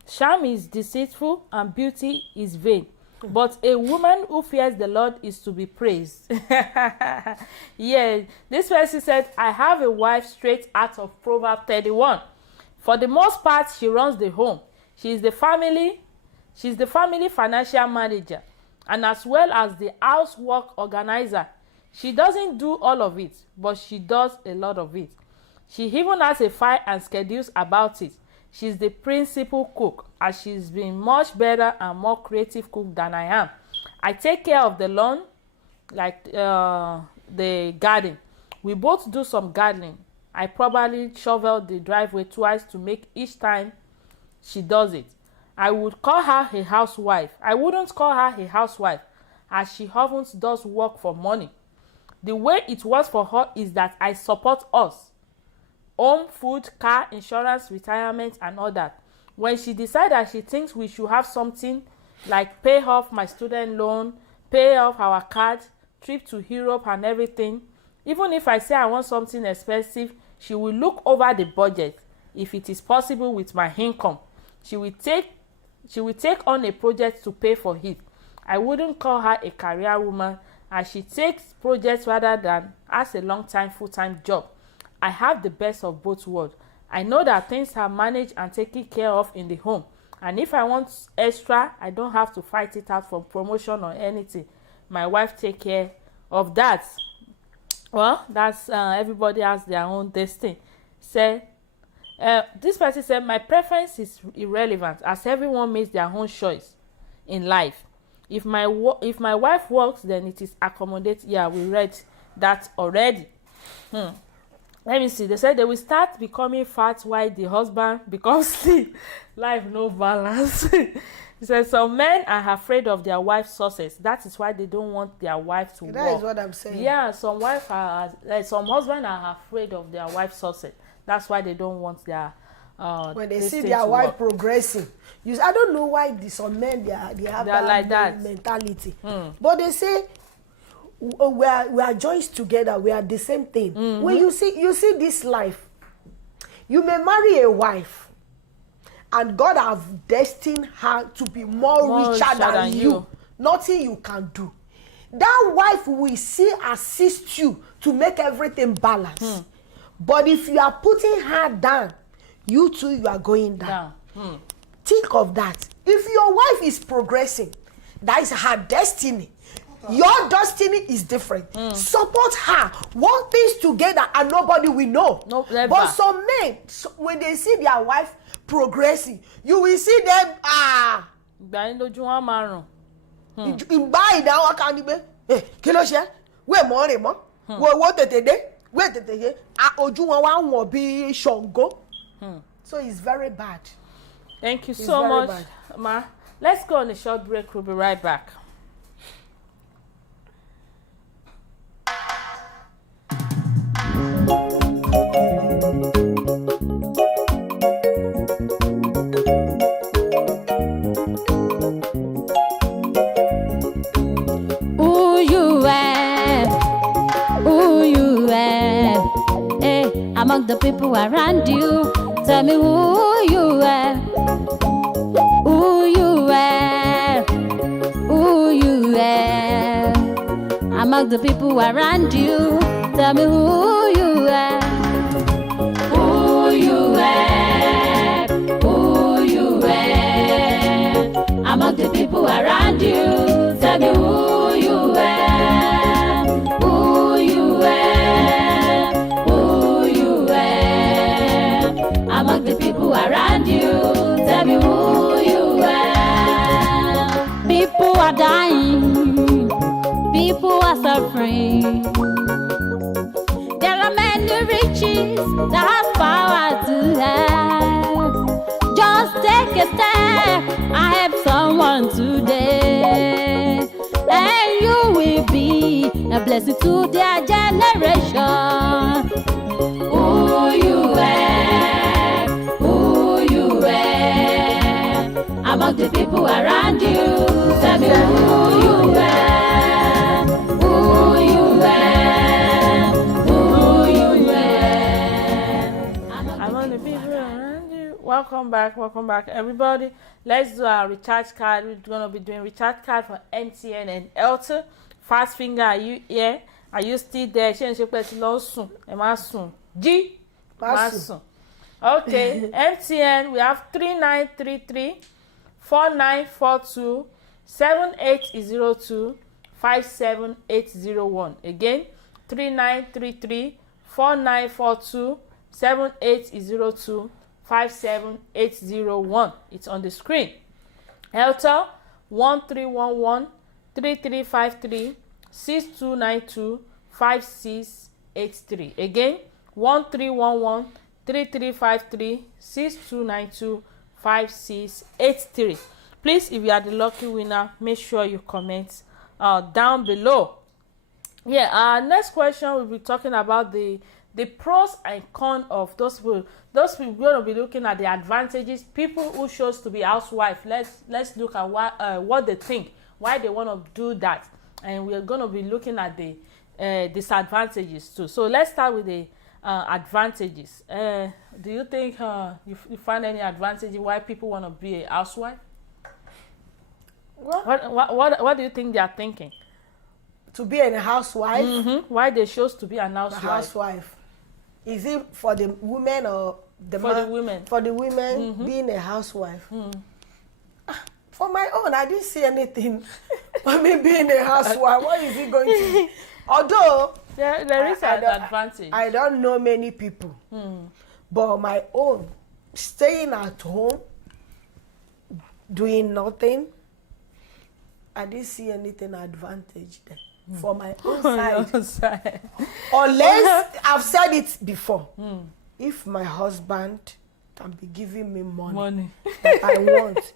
Charm is deceitful and beauty is vain, but a woman who fears the Lord is to be praised. Yeah, this person said, I have a wife straight out of Proverbs 31. For the most part, she runs the home. She's the family financial manager, and as well as the housework organizer. She doesn't do all of it, but she does a lot of it. She even has a file and schedules about it. She's the principal cook, as she's been much better and more creative cook than I am. I take care of the lawn, like the garden. We both do some gardening. I probably shovel the driveway twice to make each time she does it. I would call her a housewife. I wouldn't call her a housewife, as she often does work for money. The way it works for her is that I support us. Home, food, car, insurance, retirement, and all that. When she decides that she thinks we should have something like pay off my student loan, pay off our card, trip to Europe and everything, even if I say I want something expensive, she will look over the budget. If it is possible with my income, she will take on a project to pay for it. I wouldn't call her a career woman, as she takes projects rather than as a long-time full-time job. I have the best of both worlds. I know that things are managed and taken care of in the home, and if I want extra, I don't have to fight it out for promotion or anything. My wife take care of that. Well, that's everybody has their own destiny. This person said, my preference is irrelevant, as everyone makes their own choice in life. If my wife works, then it is accommodated. Yeah, we read that already. Let me see. They said they will start becoming fat while the husband becomes thin. Life no balance. He said some men are afraid of their wife's success. That is why they don't want their wife to work. That is what I'm saying. Yeah, some husbands are afraid of their wife's success. That's why they don't want their when they see their wife progressing. I don't know why some men they have that like that mentality. But they say we are joined together, we are the same thing. When you see this life, you may marry a wife and God have destined her to be more richer than you. Nothing you can do. That wife will assist you to make everything balance. But if you are putting her down, you too, you are going down. Think of that. If your wife is progressing, that is her destiny. Your destiny is different. Support her. Work things together and nobody will know. No, but some men, when they see their wife progressing, you will see them ìgbà ìdáwọ́ kan ní pé kí ló ṣe wé mọ́ rè mọ́ wo tètè dé wé tètè yé ojú wọn wá wọ̀n bí Ṣàngó. So it's very bad. Thank you so much, Ma. Let's go on a short break. We'll be right back. Among the people around you, tell me who you are, who you are, who you are. Among the people around you, tell me who you are, who you are, who you are. Among the people around you, tell me who you are, who you are, who you are. Among the people around you, tell me who you are. People are dying, people are suffering. There are many riches that have power to have. Just take a step and help someone today, and you will be a blessing to their generation. Who you are, who you are. Among the people around you, tell me who you are. welcome back, everybody. Let's do our recharge card. We're gonna be doing recharge card for MTN and Airtel. Fast finger, are you here? Are you still there? Ṣé n ṣe pé ti lọ sùn? Ẹ má sùn. Jí. Má sùn. Okay, MTN, we have 3933 4942 7802 57801. Again, 3933 4942 7802 57801. It's on the screen. Airtel 1311 3353 6292 5683. Again, 1311 3353 6292 5683. Please, if you are the lucky winner, make sure you comment down below. Yeah, our next question, we'll be talking about the pros and cons of those people. Those people, we're going to be looking at the advantages. People who chose to be housewife. Let's look at what they think, why they want to do that, and we're going to be looking at the disadvantages too. So let's start with the advantages. Do you think you find any advantage why people want to be a housewife? What do you think they are thinking? To be a housewife? Mm-hmm. Why they chose to be an housewife? A housewife. Is it for the women or the for man? The women. For the women, being a housewife. For my own, I didn't see anything for me being a housewife. What is it going to be? Although there is an advantage. I don't know many people, but my own, staying at home, doing nothing, I didn't see anything advantage there. For my own side. Unless, I've said it before, if my husband can be giving me money that I want,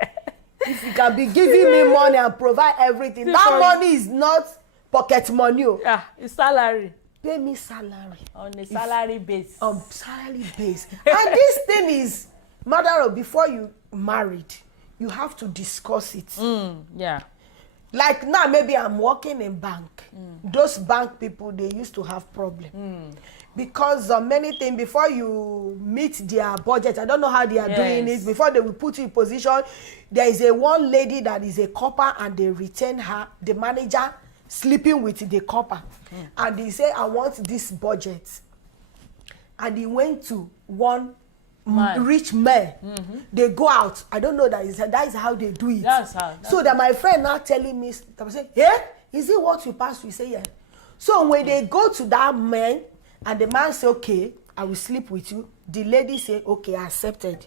if he can be giving me money and provide everything, that money is not pocket money. It's salary. Pay me salary. On a salary base. On salary base. And this thing is, matter of before you married, you have to discuss it. Yeah. Like now, maybe I'm working in bank. Those bank people, they used to have problem. Because of many things, before you meet their budget, I don't know how they are doing it, before they will put you in position, there is a one lady that is a copper and they retain her, the manager, sleeping with the copper. And he said, I want this budget. And he went to one rich man. They go out. I don't know that is how they do it. That's that my friend now telling me, say, yeah, is it what you pass? We say, yeah. So when they go to that man and the man say, okay, I will sleep with you, the lady say, okay, I accepted.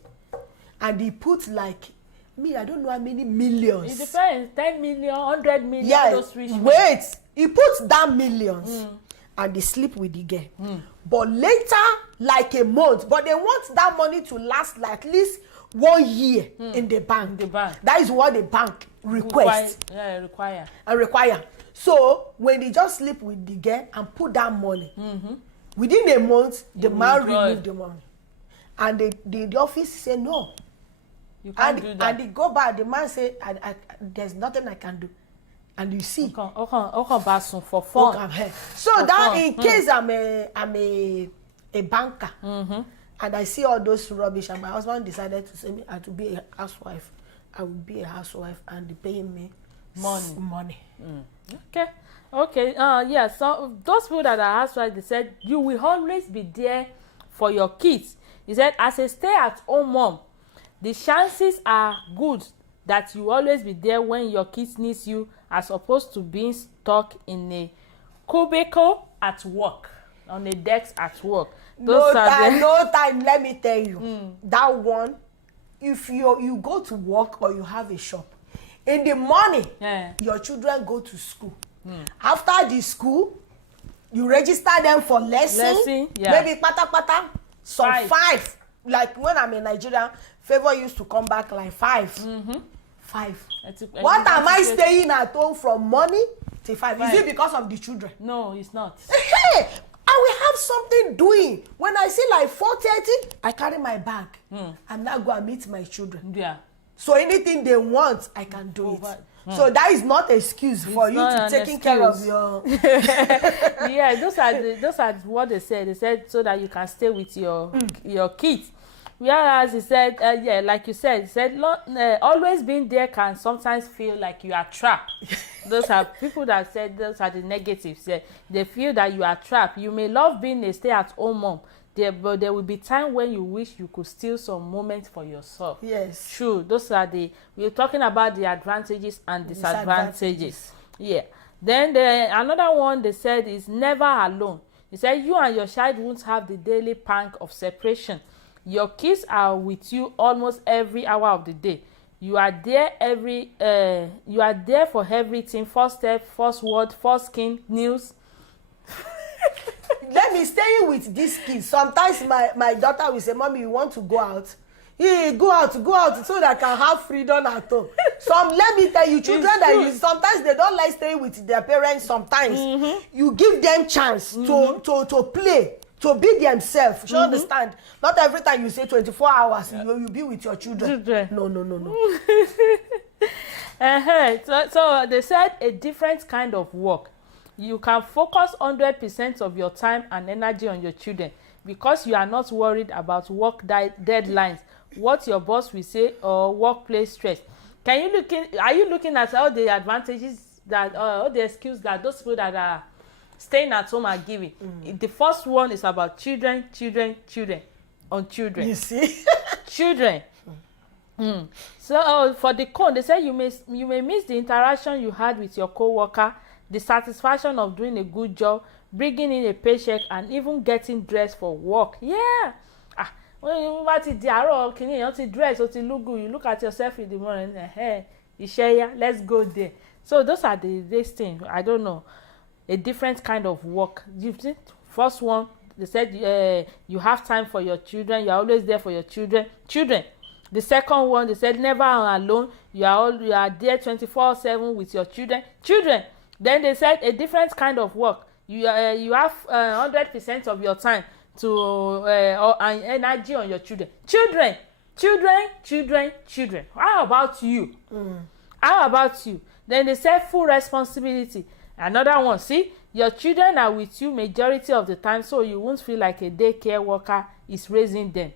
And he put like I don't know how many millions. It depends. 10 million, 100 million. Yeah, those rich wait. He puts that millions. And they sleep with the girl. But later, like a month, but they want that money to last like at least 1 year in the bank. That is what the bank requests. Require. So when they just sleep with the girl and put that money, within a month, the man removed the money. And the office say no. You can't do that. And they go back, the man say, there's nothing I can do. And you see, for fun. So for that fun. In case I'm a banker, and I see all those rubbish, and my husband decided to say me to be a housewife, I will be a housewife, and they paying me money. Okay. Yeah. So those people that are housewives, they said you will always be there for your kids. He said, as a stay-at-home mom, the chances are good that you always be there when your kids needs you, as opposed to being stuck in a cubicle at work, on a desk at work. No time, let me tell you. That one, if you go to work or you have a shop, in the morning, your children go to school. After the school, you register them for lesson. Maybe pata, some 5. Like when I'm in Nigeria, Favor used to come back like 5. 5. What am I staying at home from morning till 5? Is it because of the children? No, it's not. Hey, I will have something doing. When I see like 4:30, I carry my bag. I'm not going to meet my children. Yeah. So anything they want, I can do it. So that is not an excuse for you to taking care of your. Yeah, those are what they said. They said so that you can stay with your kids. Whereas he said, yeah, like you said, he said, always being there can sometimes feel like you are trapped. Those are people that said those are the negatives. They feel that you are trapped. You may love being a stay-at-home mom, but there will be time when you wish you could steal some moments for yourself. Yes. True. Those are we're talking about the advantages and disadvantages. Yeah. Then another one they said is never alone. He said you and your child won't have the daily pang of separation. Your kids are with you almost every hour of the day. You are there you are there for everything. First step, first word, first skin, news. Let me stay with these kids. Sometimes my daughter will say, Mommy, you want to go out? Yeah, go out so that I can have freedom at home. Let me tell you, children sometimes they don't like staying with their parents. Sometimes you give them chance to play, to be themselves. You understand? Not every time you say 24 hours you be with your children. No. So they said a different kind of work. You can focus 100% of your time and energy on your children because you are not worried about work deadlines, what your boss will say, or workplace stress. Are you looking at all the advantages that all the excuses that those people that are staying at home are giving? The first one is about children on children. You see? Children. So for the con, they say you may miss the interaction you had with your co-worker, the satisfaction of doing a good job, bringing in a paycheck, and even getting dressed for work. Yeah. When you dress, you look at yourself in the morning, let's go there. So those are this thing. I don't know, a different kind of work. First one, they said you have time for your children. You are always there for your children. The second one, they said never alone. You are there 24/7 with your children. Then they said a different kind of work. You have 100% of your time and energy on your children. How about you? Then they said full responsibility. Another one, see, your children are with you majority of the time, so you won't feel like a daycare worker is raising them.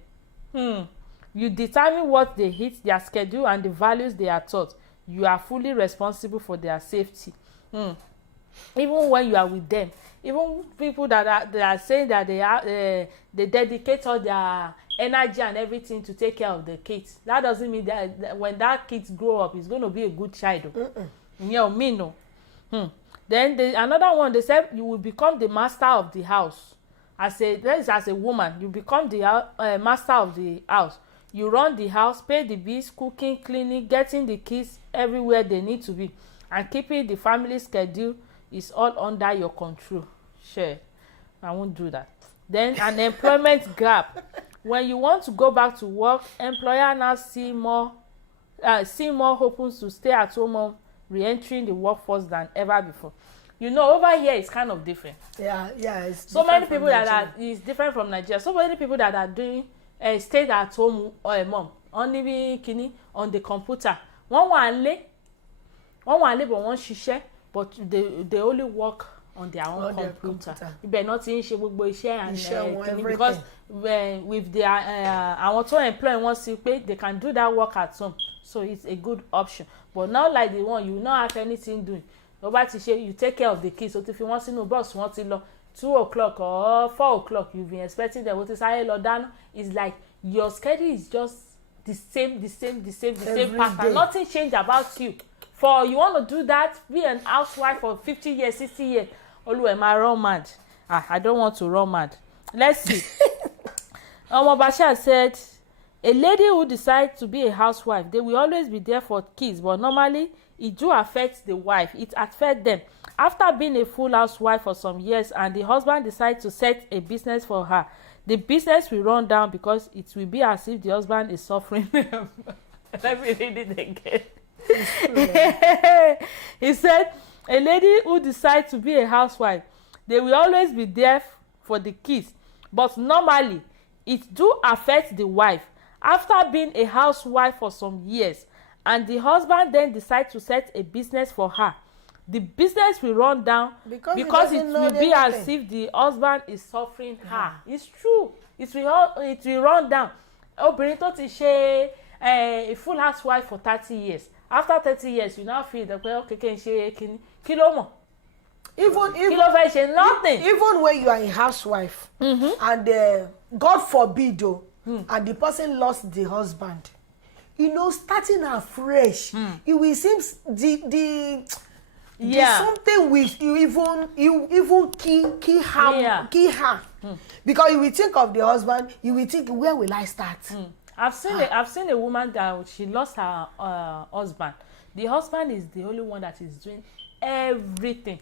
You determine what they eat, their schedule, and the values they are taught. You are fully responsible for their safety. Even when you are with them, even people that are saying that they dedicate all their energy and everything to take care of the kids, that doesn't mean that when that kids grow up, it's going to be a good child. Then another one, they said you will become the master of the house. As a woman, you become the master of the house. You run the house, pay the bills, cooking, cleaning, getting the kids everywhere they need to be, and keeping the family schedule is all under your control. Sure, I won't do that. Then an employment gap. When you want to go back to work, employer now see more opens to stay at home, re-entering the workforce than ever before. Over here it's kind of different. Yeah. It's so many people it's different from Nigeria. So many people that are doing stay at home mom only on the computer. One but one ṣiṣẹ́, but they only work on their own computer. Ibẹ̀ náà ti ń ṣe gbogbo iṣẹ́ and because with their àwọn tó employ wọn sí pé they can do that work at home, so it's a good option. But now like the one you not have anything doing, nobody ṣe, you take care of the kids. So if you want to know bus wọ́n ti lọ 2 o'clock or 4 o'clock, you've been expecting them. What is sáré lọ dáná? It's like your schedule is just the same pattern. Nothing change about you. For you want to do that, be an housewife for 50 years, 60 years. Am I run mad? I don't want to run mad. Let's see. Bashar said, a lady who decides to be a housewife, they will always be there for kids, but normally it do affect the wife. It affects them. After being a full housewife for some years and the husband decides to set a business for her, the business will run down because it will be as if the husband is suffering. Let me read it again. He said, a lady who decides to be a housewife, they will always be there for the kids, but normally it do affect the wife. After being a housewife for some years and the husband then decides to set a business for her, the business will run down because it will be as if the husband is suffering her. It's true. It will run down. obìnrin tó ti ṣe a full housewife for 30 years after 30 years you now feel that okay kí n ṣe kíní kí ló mọ̀. Even kí ló fẹ́ ṣe nothing. Even when you are a housewife. And God forbid and the person lost the husband, you know, starting afresh, it will seem the something with you even key her. Because you will think of the husband, you will think, where will I start? I've seen a woman that she lost her husband. The husband is the only one that is doing everything.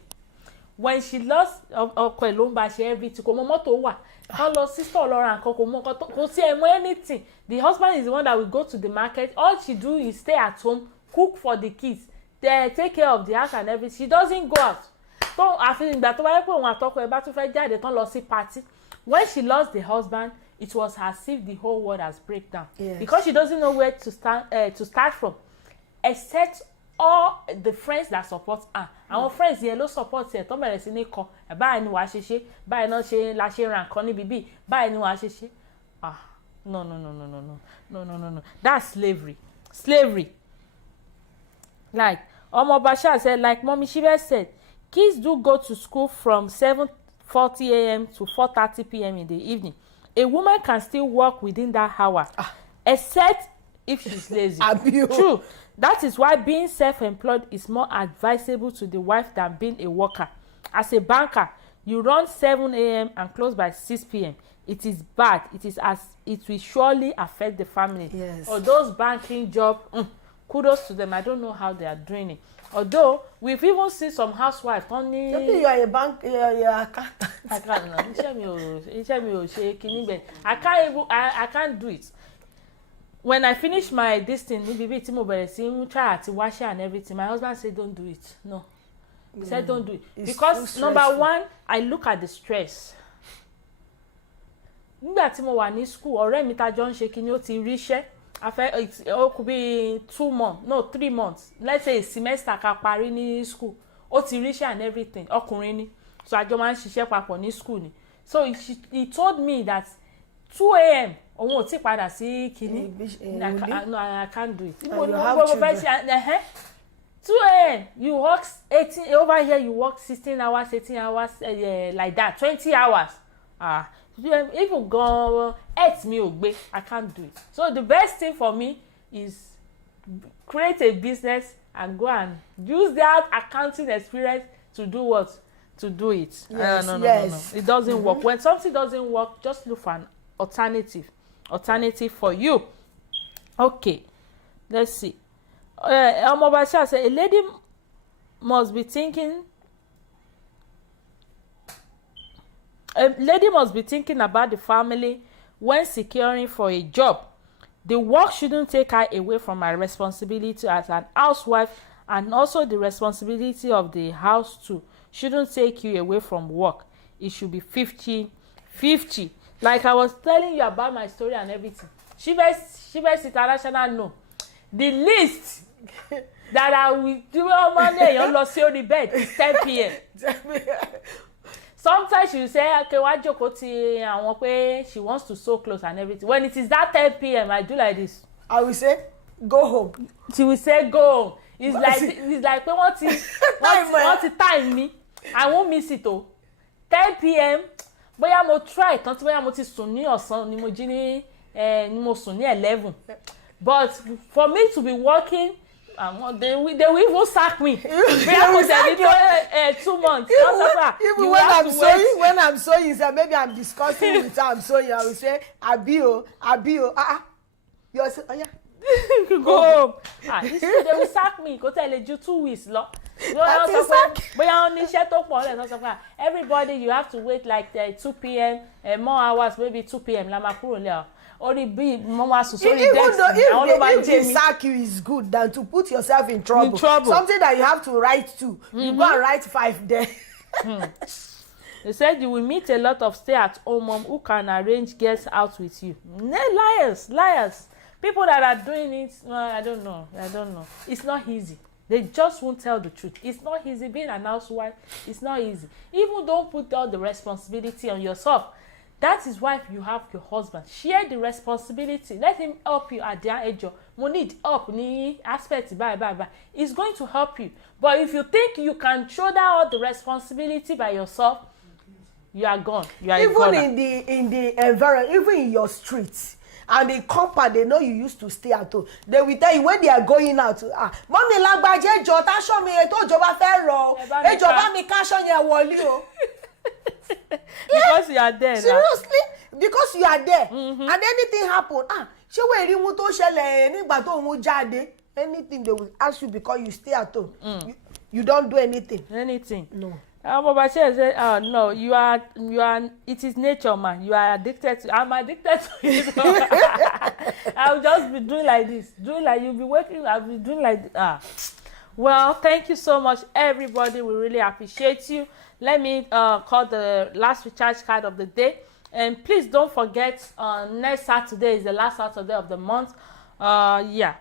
When she lost ọkọ ẹ̀ ló ń bá ṣe everything, kò mọ mọ́tò wà, kán lọ sí store lọ ra nǹkan, kò mọ nǹkan, kò sí ẹ̀ mọ anything. The husband is the one that will go to the market. All she do is stay at home, cook for the kids, take care of the house and everything. She doesn't go out. So àfi ìgbà tó bá yẹ pé òun àtọkọ ẹ̀ bá tún fẹ́ jáde tán lọ sí party. When she lost the husband, it was as if the whole world has break down. Yes. Because she doesn't know where to start from, except all the friends that support her. Our friends yẹn ló support ẹ tó bẹ̀rẹ̀ sí ní kọ ẹ báyìí ni wàá ṣe ṣe báyìí náà ṣe la ṣe ra nǹkan níbi bíi báyìí ni wàá ṣe ṣe. No, that's slavery. Like Omo Bashir said, like Mommy Shiva said, kids do go to school from 7:40 a.m. to 4:30 p.m. in the evening. A woman can still work within that hour, except if she's lazy. True. That is why being self-employed is more advisable to the wife than being a worker. As a banker, you run 7 a.m. and close by 6 p.m. It is bad. It will surely affect the family. Yes. Or those banking jobs, kudos to them. I don't know how they are doing it. Although we've even seen some housewives only. You are a bank, you are accountant. I can't. I can't do it. When I finish my this thing, try to wash it and everything. My husband said, "Don't do it." No, he said, "Don't do it," because number one, I look at the stress. Nígbà tí mo wà ní school, ọ̀rẹ́ mi tá jọ ń ṣe kíni ó ti ríṣẹ́. It could be 2 months, no 3 months. Let's say a semester ká parí ní school. Ó ti ríṣẹ́ and everything. Ọkùnrin ni, so àjọ máa ń ṣiṣẹ́ papọ̀ ní school ni. So he told me that 2 a.m. òun ò tí padà sí kíní. No, I can't do it. You have children. 2 a.m. you work 18 over here. You work 16 hours, 18 hours, like that, 20 hours. Even go 8 mi ò gbé. I can't do it. So the best thing for me is create a business and go and use that accounting experience to do what? To do it. Yes, No. It doesn't work. When something doesn't work, just look for an alternative for you. Okay, let's see. Omo Bashir said a lady must be thinking about the family when securing for a job. The work shouldn't take her away from her responsibility as an housewife, and also the responsibility of the house too shouldn't take you away from work. It should be 50-50. Like I was telling you about my story and everything. Shivers International know the least that I will do on Monday on the bed is 10 p.m. Sometimes she will say, okay, why joko ti àwọn pé she wants to sew clothes and everything. When it is that 10 p.m. I do like this. I will say, go home. She will say, go home. It's like pé wọ́n ti time me. I won't miss it o. 10 p.m. bóyá mo try tán tí bóyá mo ti sùn ní ọ̀sán ni mo jí ní ni mo sùn ní 11. But for me to be working, they will even sack me. Bóyá mo tẹ̀ ní 2 months. Even when I'm sewing, say maybe I'm discussing with her, I'm sewing, I will say, Abio. You say, oh yeah. Go home. They will sack me. Go tell you 2 weeks lọ. Everybody, you have to wait like 2 p.m. More hours, maybe 2 p.m. La ma kúrò lẹ. Only be mama so sorry. Even though if they sack you is good than to put yourself in trouble. Something that you have to write to. You go and write 5 there. They said you will meet a lot of stay-at-home mom who can arrange girls out with you. Liars. People that are doing it, I don't know. It's not easy. They just won't tell the truth. It's not easy being an housewife. It's not easy. Even don't put all the responsibility on yourself. That is why you have your husband. Share the responsibility. Let him help you at their age. We need help ni aspect bye. It's going to help you. But if you think you can shoulder all the responsibility by yourself, you are gone. You are even in the environment, even in your streets. And the compound, they know you used to stay at home. They will tell you when they are going out. Mommy lágbájá ẹjọ́ tá show me ètò ìjọba fẹ́ rọ. Ẹjọ́ bá mi ká aṣọ yẹn wọlé o. Because you are there. Seriously, because you are there. And anything happen, ṣé wọ́n rí wọn tó ṣẹlẹ̀ nígbà tó ń jáde? Anything they will ask you because you stay at home. You don't do anything. No. Baba says, no, you are, it is nature, man. You are addicted to, I'm addicted to it. I'll just be doing like this. Doing like, you'll be working, I'll be doing like this. Well, thank you so much, everybody. We really appreciate you. Let me call the last recharge card of the day. And please don't forget, next Saturday is the last Saturday of the month.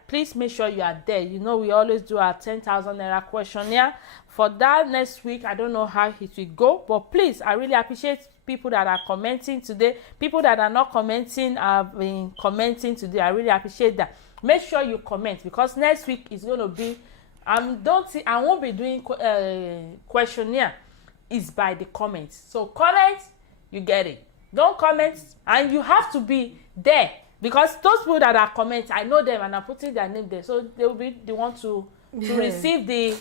Please make sure you are there. You know, we always do our 10,000 naira questionnaire. For that next week, I don't know how it will go, but please, I really appreciate people that are commenting today. People that are not commenting have been commenting today. I really appreciate that. Make sure you comment, because next week is going to be, I won't be doing questionnaire. It's by the comments. So comment, you get it. Don't comment, and you have to be there, because those people that are commenting, I know them and I'm putting their name there, so they will be the one to receive the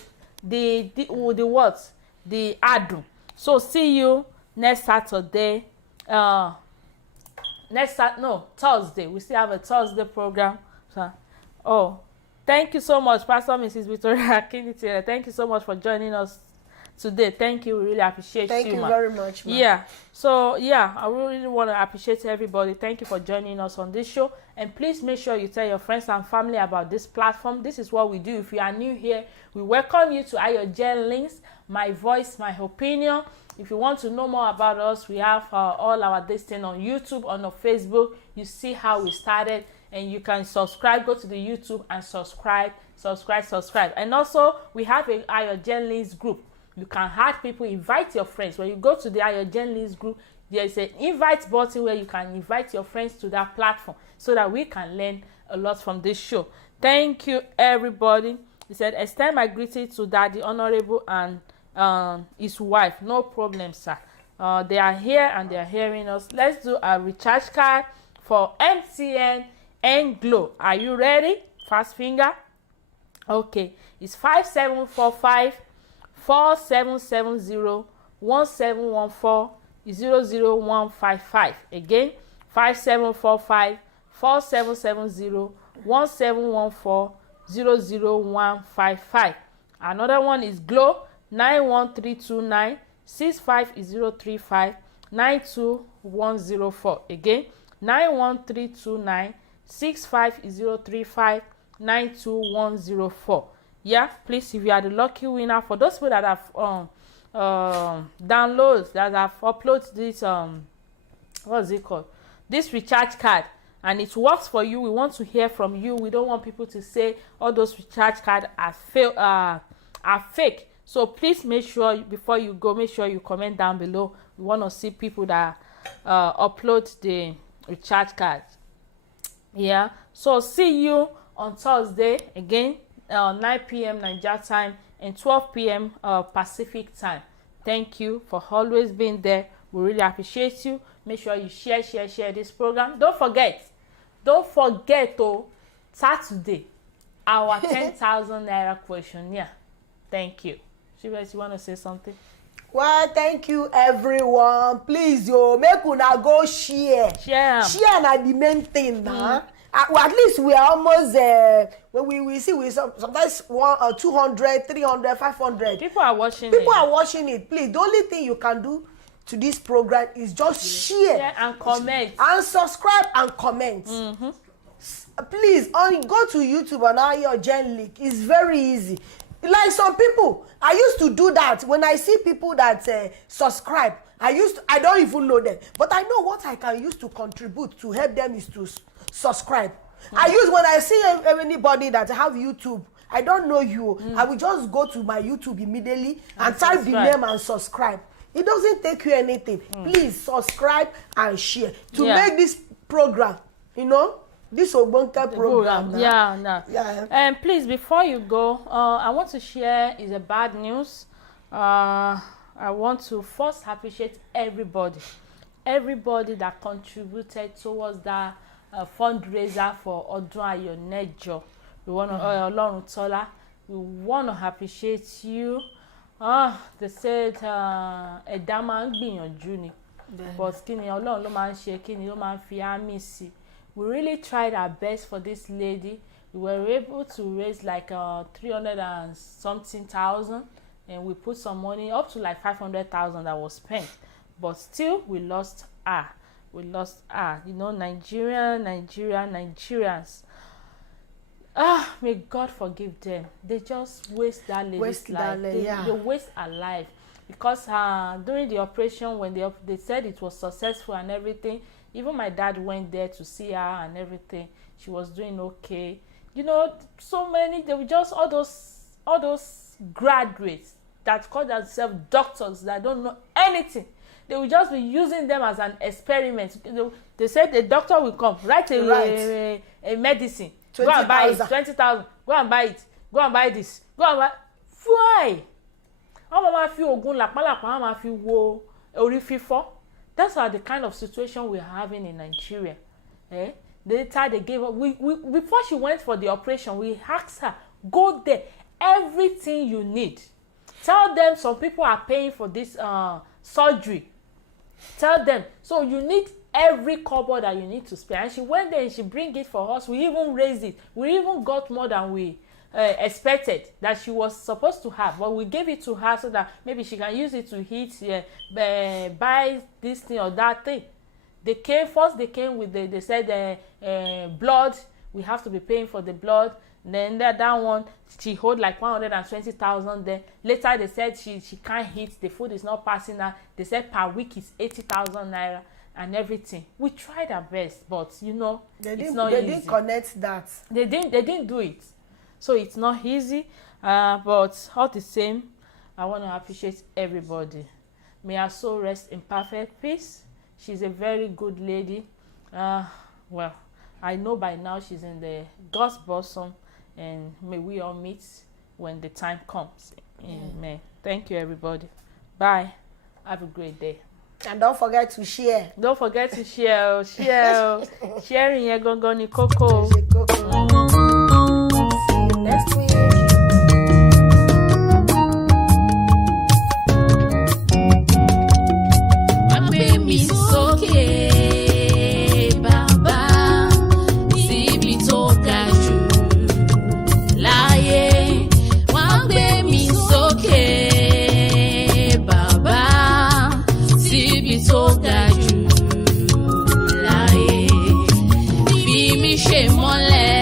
words, the adu. So see you next Saturday. Thursday. We still have a Thursday program. So, thank you so much, Pastor Mrs. Victoria Akiniti. Thank you so much for joining us today. Thank you. We really appreciate you. Thank you very much, ma'am. Yeah. So I really want to appreciate everybody. Thank you for joining us on this show. And please make sure you tell your friends and family about this platform. This is what we do. If you are new here, we welcome you to Ayojen Links, my voice, my opinion. If you want to know more about us, we have all our things on YouTube, on our Facebook. You see how we started, and you can subscribe. Go to the YouTube and subscribe. And also, we have a Ayojen Links group. You can add people, invite your friends. When you go to the Ayojen Links group, there is an invite button where you can invite your friends to that platform, so that we can learn a lot from this show. Thank you, everybody. He said, extend my greeting to Daddy Honorable and his wife. No problem, sir. They are here and they are hearing us. Let's do a recharge card for MTN and Glow. Are you ready? Fast finger. Okay. It's 5745 4770 1714 00155. Again, 5745 4770 1714 00155. Another one is Glow 91329 65035 92104. Again, 91329 65035 92104. Yeah, please, if you are the lucky winner, for those people that have downloads, that have uploaded this what's it called, this recharge card, and it works for you, we want to hear from you. We don't want people to say all those recharge cards are fake. So please make sure, before you go, make sure you comment down below. We want to see people that upload the recharge card. Yeah, so see you on Thursday again, 9 p.m. Nigeria time and 12 p.m. Pacific time. Thank you for always being there. We really appreciate you. Make sure you share this program. Don't forget Saturday, our 10,000 naira questionnaire. Thank you. Shivers, you want to say something? Well, thank you, everyone. Please, make una go share. Share na the main thing, nah. Well, at least we are almost when we see we sometimes 200, 300, 500. People are watching it. Please, the only thing you can do to this program is just share and comment and subscribe and comment. Please, go to YouTube and Ayojen Link. It's very easy. Like some people, I used to do that. When I see people that subscribe, I don't even know them, but I know what I can use to contribute to help them is to subscribe. When I see anybody that have YouTube, I don't know you, I will just go to my YouTube immediately and type the name and subscribe. It doesn't take you anything. Please subscribe and share to make this program, this Obonka program. Yeah. And please, before you go, I want to share is a bad news. I want to first appreciate everybody that contributed towards that fundraiser for Ọdún Ayọ̀ Nẹ́jọ. We want to Ọlọ́run Tọ́lá. We want to appreciate you. They said ẹ̀dá máa ń gbìyànjú ni, but kí ni Ọlọ́run ló máa ń ṣe, kí ni ló máa ń fi àmì sí. We really tried our best for this lady. We were able to raise like 300 and something thousand, and we put some money up to like 500,000 that was spent, but still we lost her. Nigerians. May God forgive them. They just waste that lady's life. They waste her life, because during the operation, when they said it was successful and everything, even my dad went there to see her and everything. She was doing okay. So many, they were just all those graduates that call themselves doctors that don't know anything. They will just be using them as an experiment. They said the doctor will come, write a medicine. 20,000. Go and buy it, 20,000. Go and buy it. Go and buy this. Go and buy. Why? Àwọn máa fi oògùn làpálàpá, àwọn máa fi wo orí fífọ́. That's the kind of situation we're having in Nigeria. Later they gave up. Before she went for the operation, we asked her, go there, everything you need. Tell them some people are paying for this surgery. Tell them. So you need every cupboard that you need to spare. And she went there and she bring it for us. We even raised it. We even got more than we expected that she was supposed to have, but we gave it to her so that maybe she can use it to heat, buy this thing or that thing. They came with they said blood. We have to be paying for the blood. Then that one, she hold like 120,000. Then later they said she can't eat, the food is not passing her. They said per week is 80,000 naira and everything. We tried our best, but it's not easy. They didn't connect that. They didn't do it, so it's not easy. But all the same, I want to appreciate everybody. May her soul rest in perfect peace. She's a very good lady. Well, I know by now she's in the God's bosom, and may we all meet when the time comes. Amen. Thank you, everybody. Bye. Have a great day. And don't forget to share. Don't forget to share. Sharing yẹn gangan ni kókó. See you next week. Gbé mi sókè, bàbá, síbi tó ga jù láyé. Wá gbé mi sókè, bàbá, síbi tó ga jù láyé. Bí mi ṣe mọ́lẹ̀.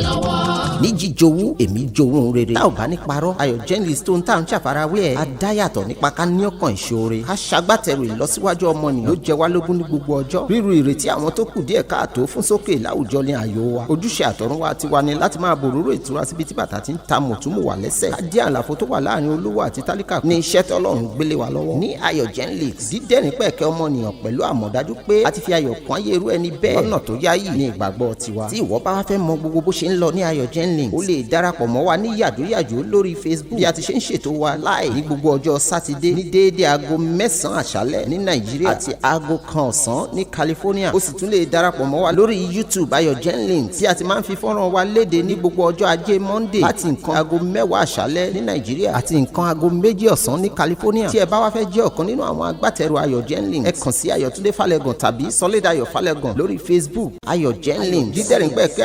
ọ lọ́wọ́. ní jíjowú èmi jowú rere tá ò bá ní parọ́ ayọ̀ journalist tó ń tà ń ṣàfarawé ẹ̀ adáyàtọ̀ nípa ká ní ọkàn ìṣoore ká ṣagbátẹrù ìlọsíwájú ọmọnìyàn ló jẹ wá lógún ní gbogbo ọjọ́ ríru ìrètí àwọn tó kù díẹ̀ káàtó fún sókè láwùjọ ní ààyò wa ojúṣe àtọ̀runwá tiwa ni láti máa bòróró ìtura síbi tí bàtà ti ń ta mọ̀túnmù wà lẹ́sẹ̀ ká dí àlàfo tó wà láàrin olówó àti tálíkà ní iṣẹ́ tọ́lọ́run gbélé wa lọ́wọ́ ní ayọ̀ journalist dídẹ́rìn pẹ̀kẹ́ ọmọnìyàn pẹ̀lú àmọ̀dájú pé a ti fi ayọ̀ kún ayé irú ẹni bẹ́ẹ̀ lọ́nà tó yáyì ní ìgbàgbọ́ tiwa tí ìwọ bá wá fẹ́ mọ gbogbo bó ṣe ń lọ ní ayọ̀ journalist ó lè darapọ̀ mọ́ wa ní yàjóyàjó lórí Facebook bí a ti ṣe ń ṣètò wa láì ní gbogbo ọjọ́ sátidé ní déédéé aago 9 àṣálẹ́ ní Nàìjíríà àti aago 1 ọ̀sán ní California ó sì tún lè darapọ̀ mọ́ wa lórí YouTube ayọ̀ journalist tí a ti máa ń fi fọ́nrán wa léde ní gbogbo ọjọ́ ajé Monday láti nǹkan aago 10 àṣálẹ́ ní Nàìjíríà àti nǹkan aago 2 ọ̀sán ní California tí ẹ bá wá fẹ́ jẹ́ ọ̀kan nínú àwọn agbátẹrù ayọ̀ journalist ẹ kàn sí Ayọ̀túndé Fálẹ́gàn tàbí Sọlédayọ̀ Fálẹ́gàn lórí Facebook ayọ̀ journalist dídẹ̀rìn pẹ̀kẹ́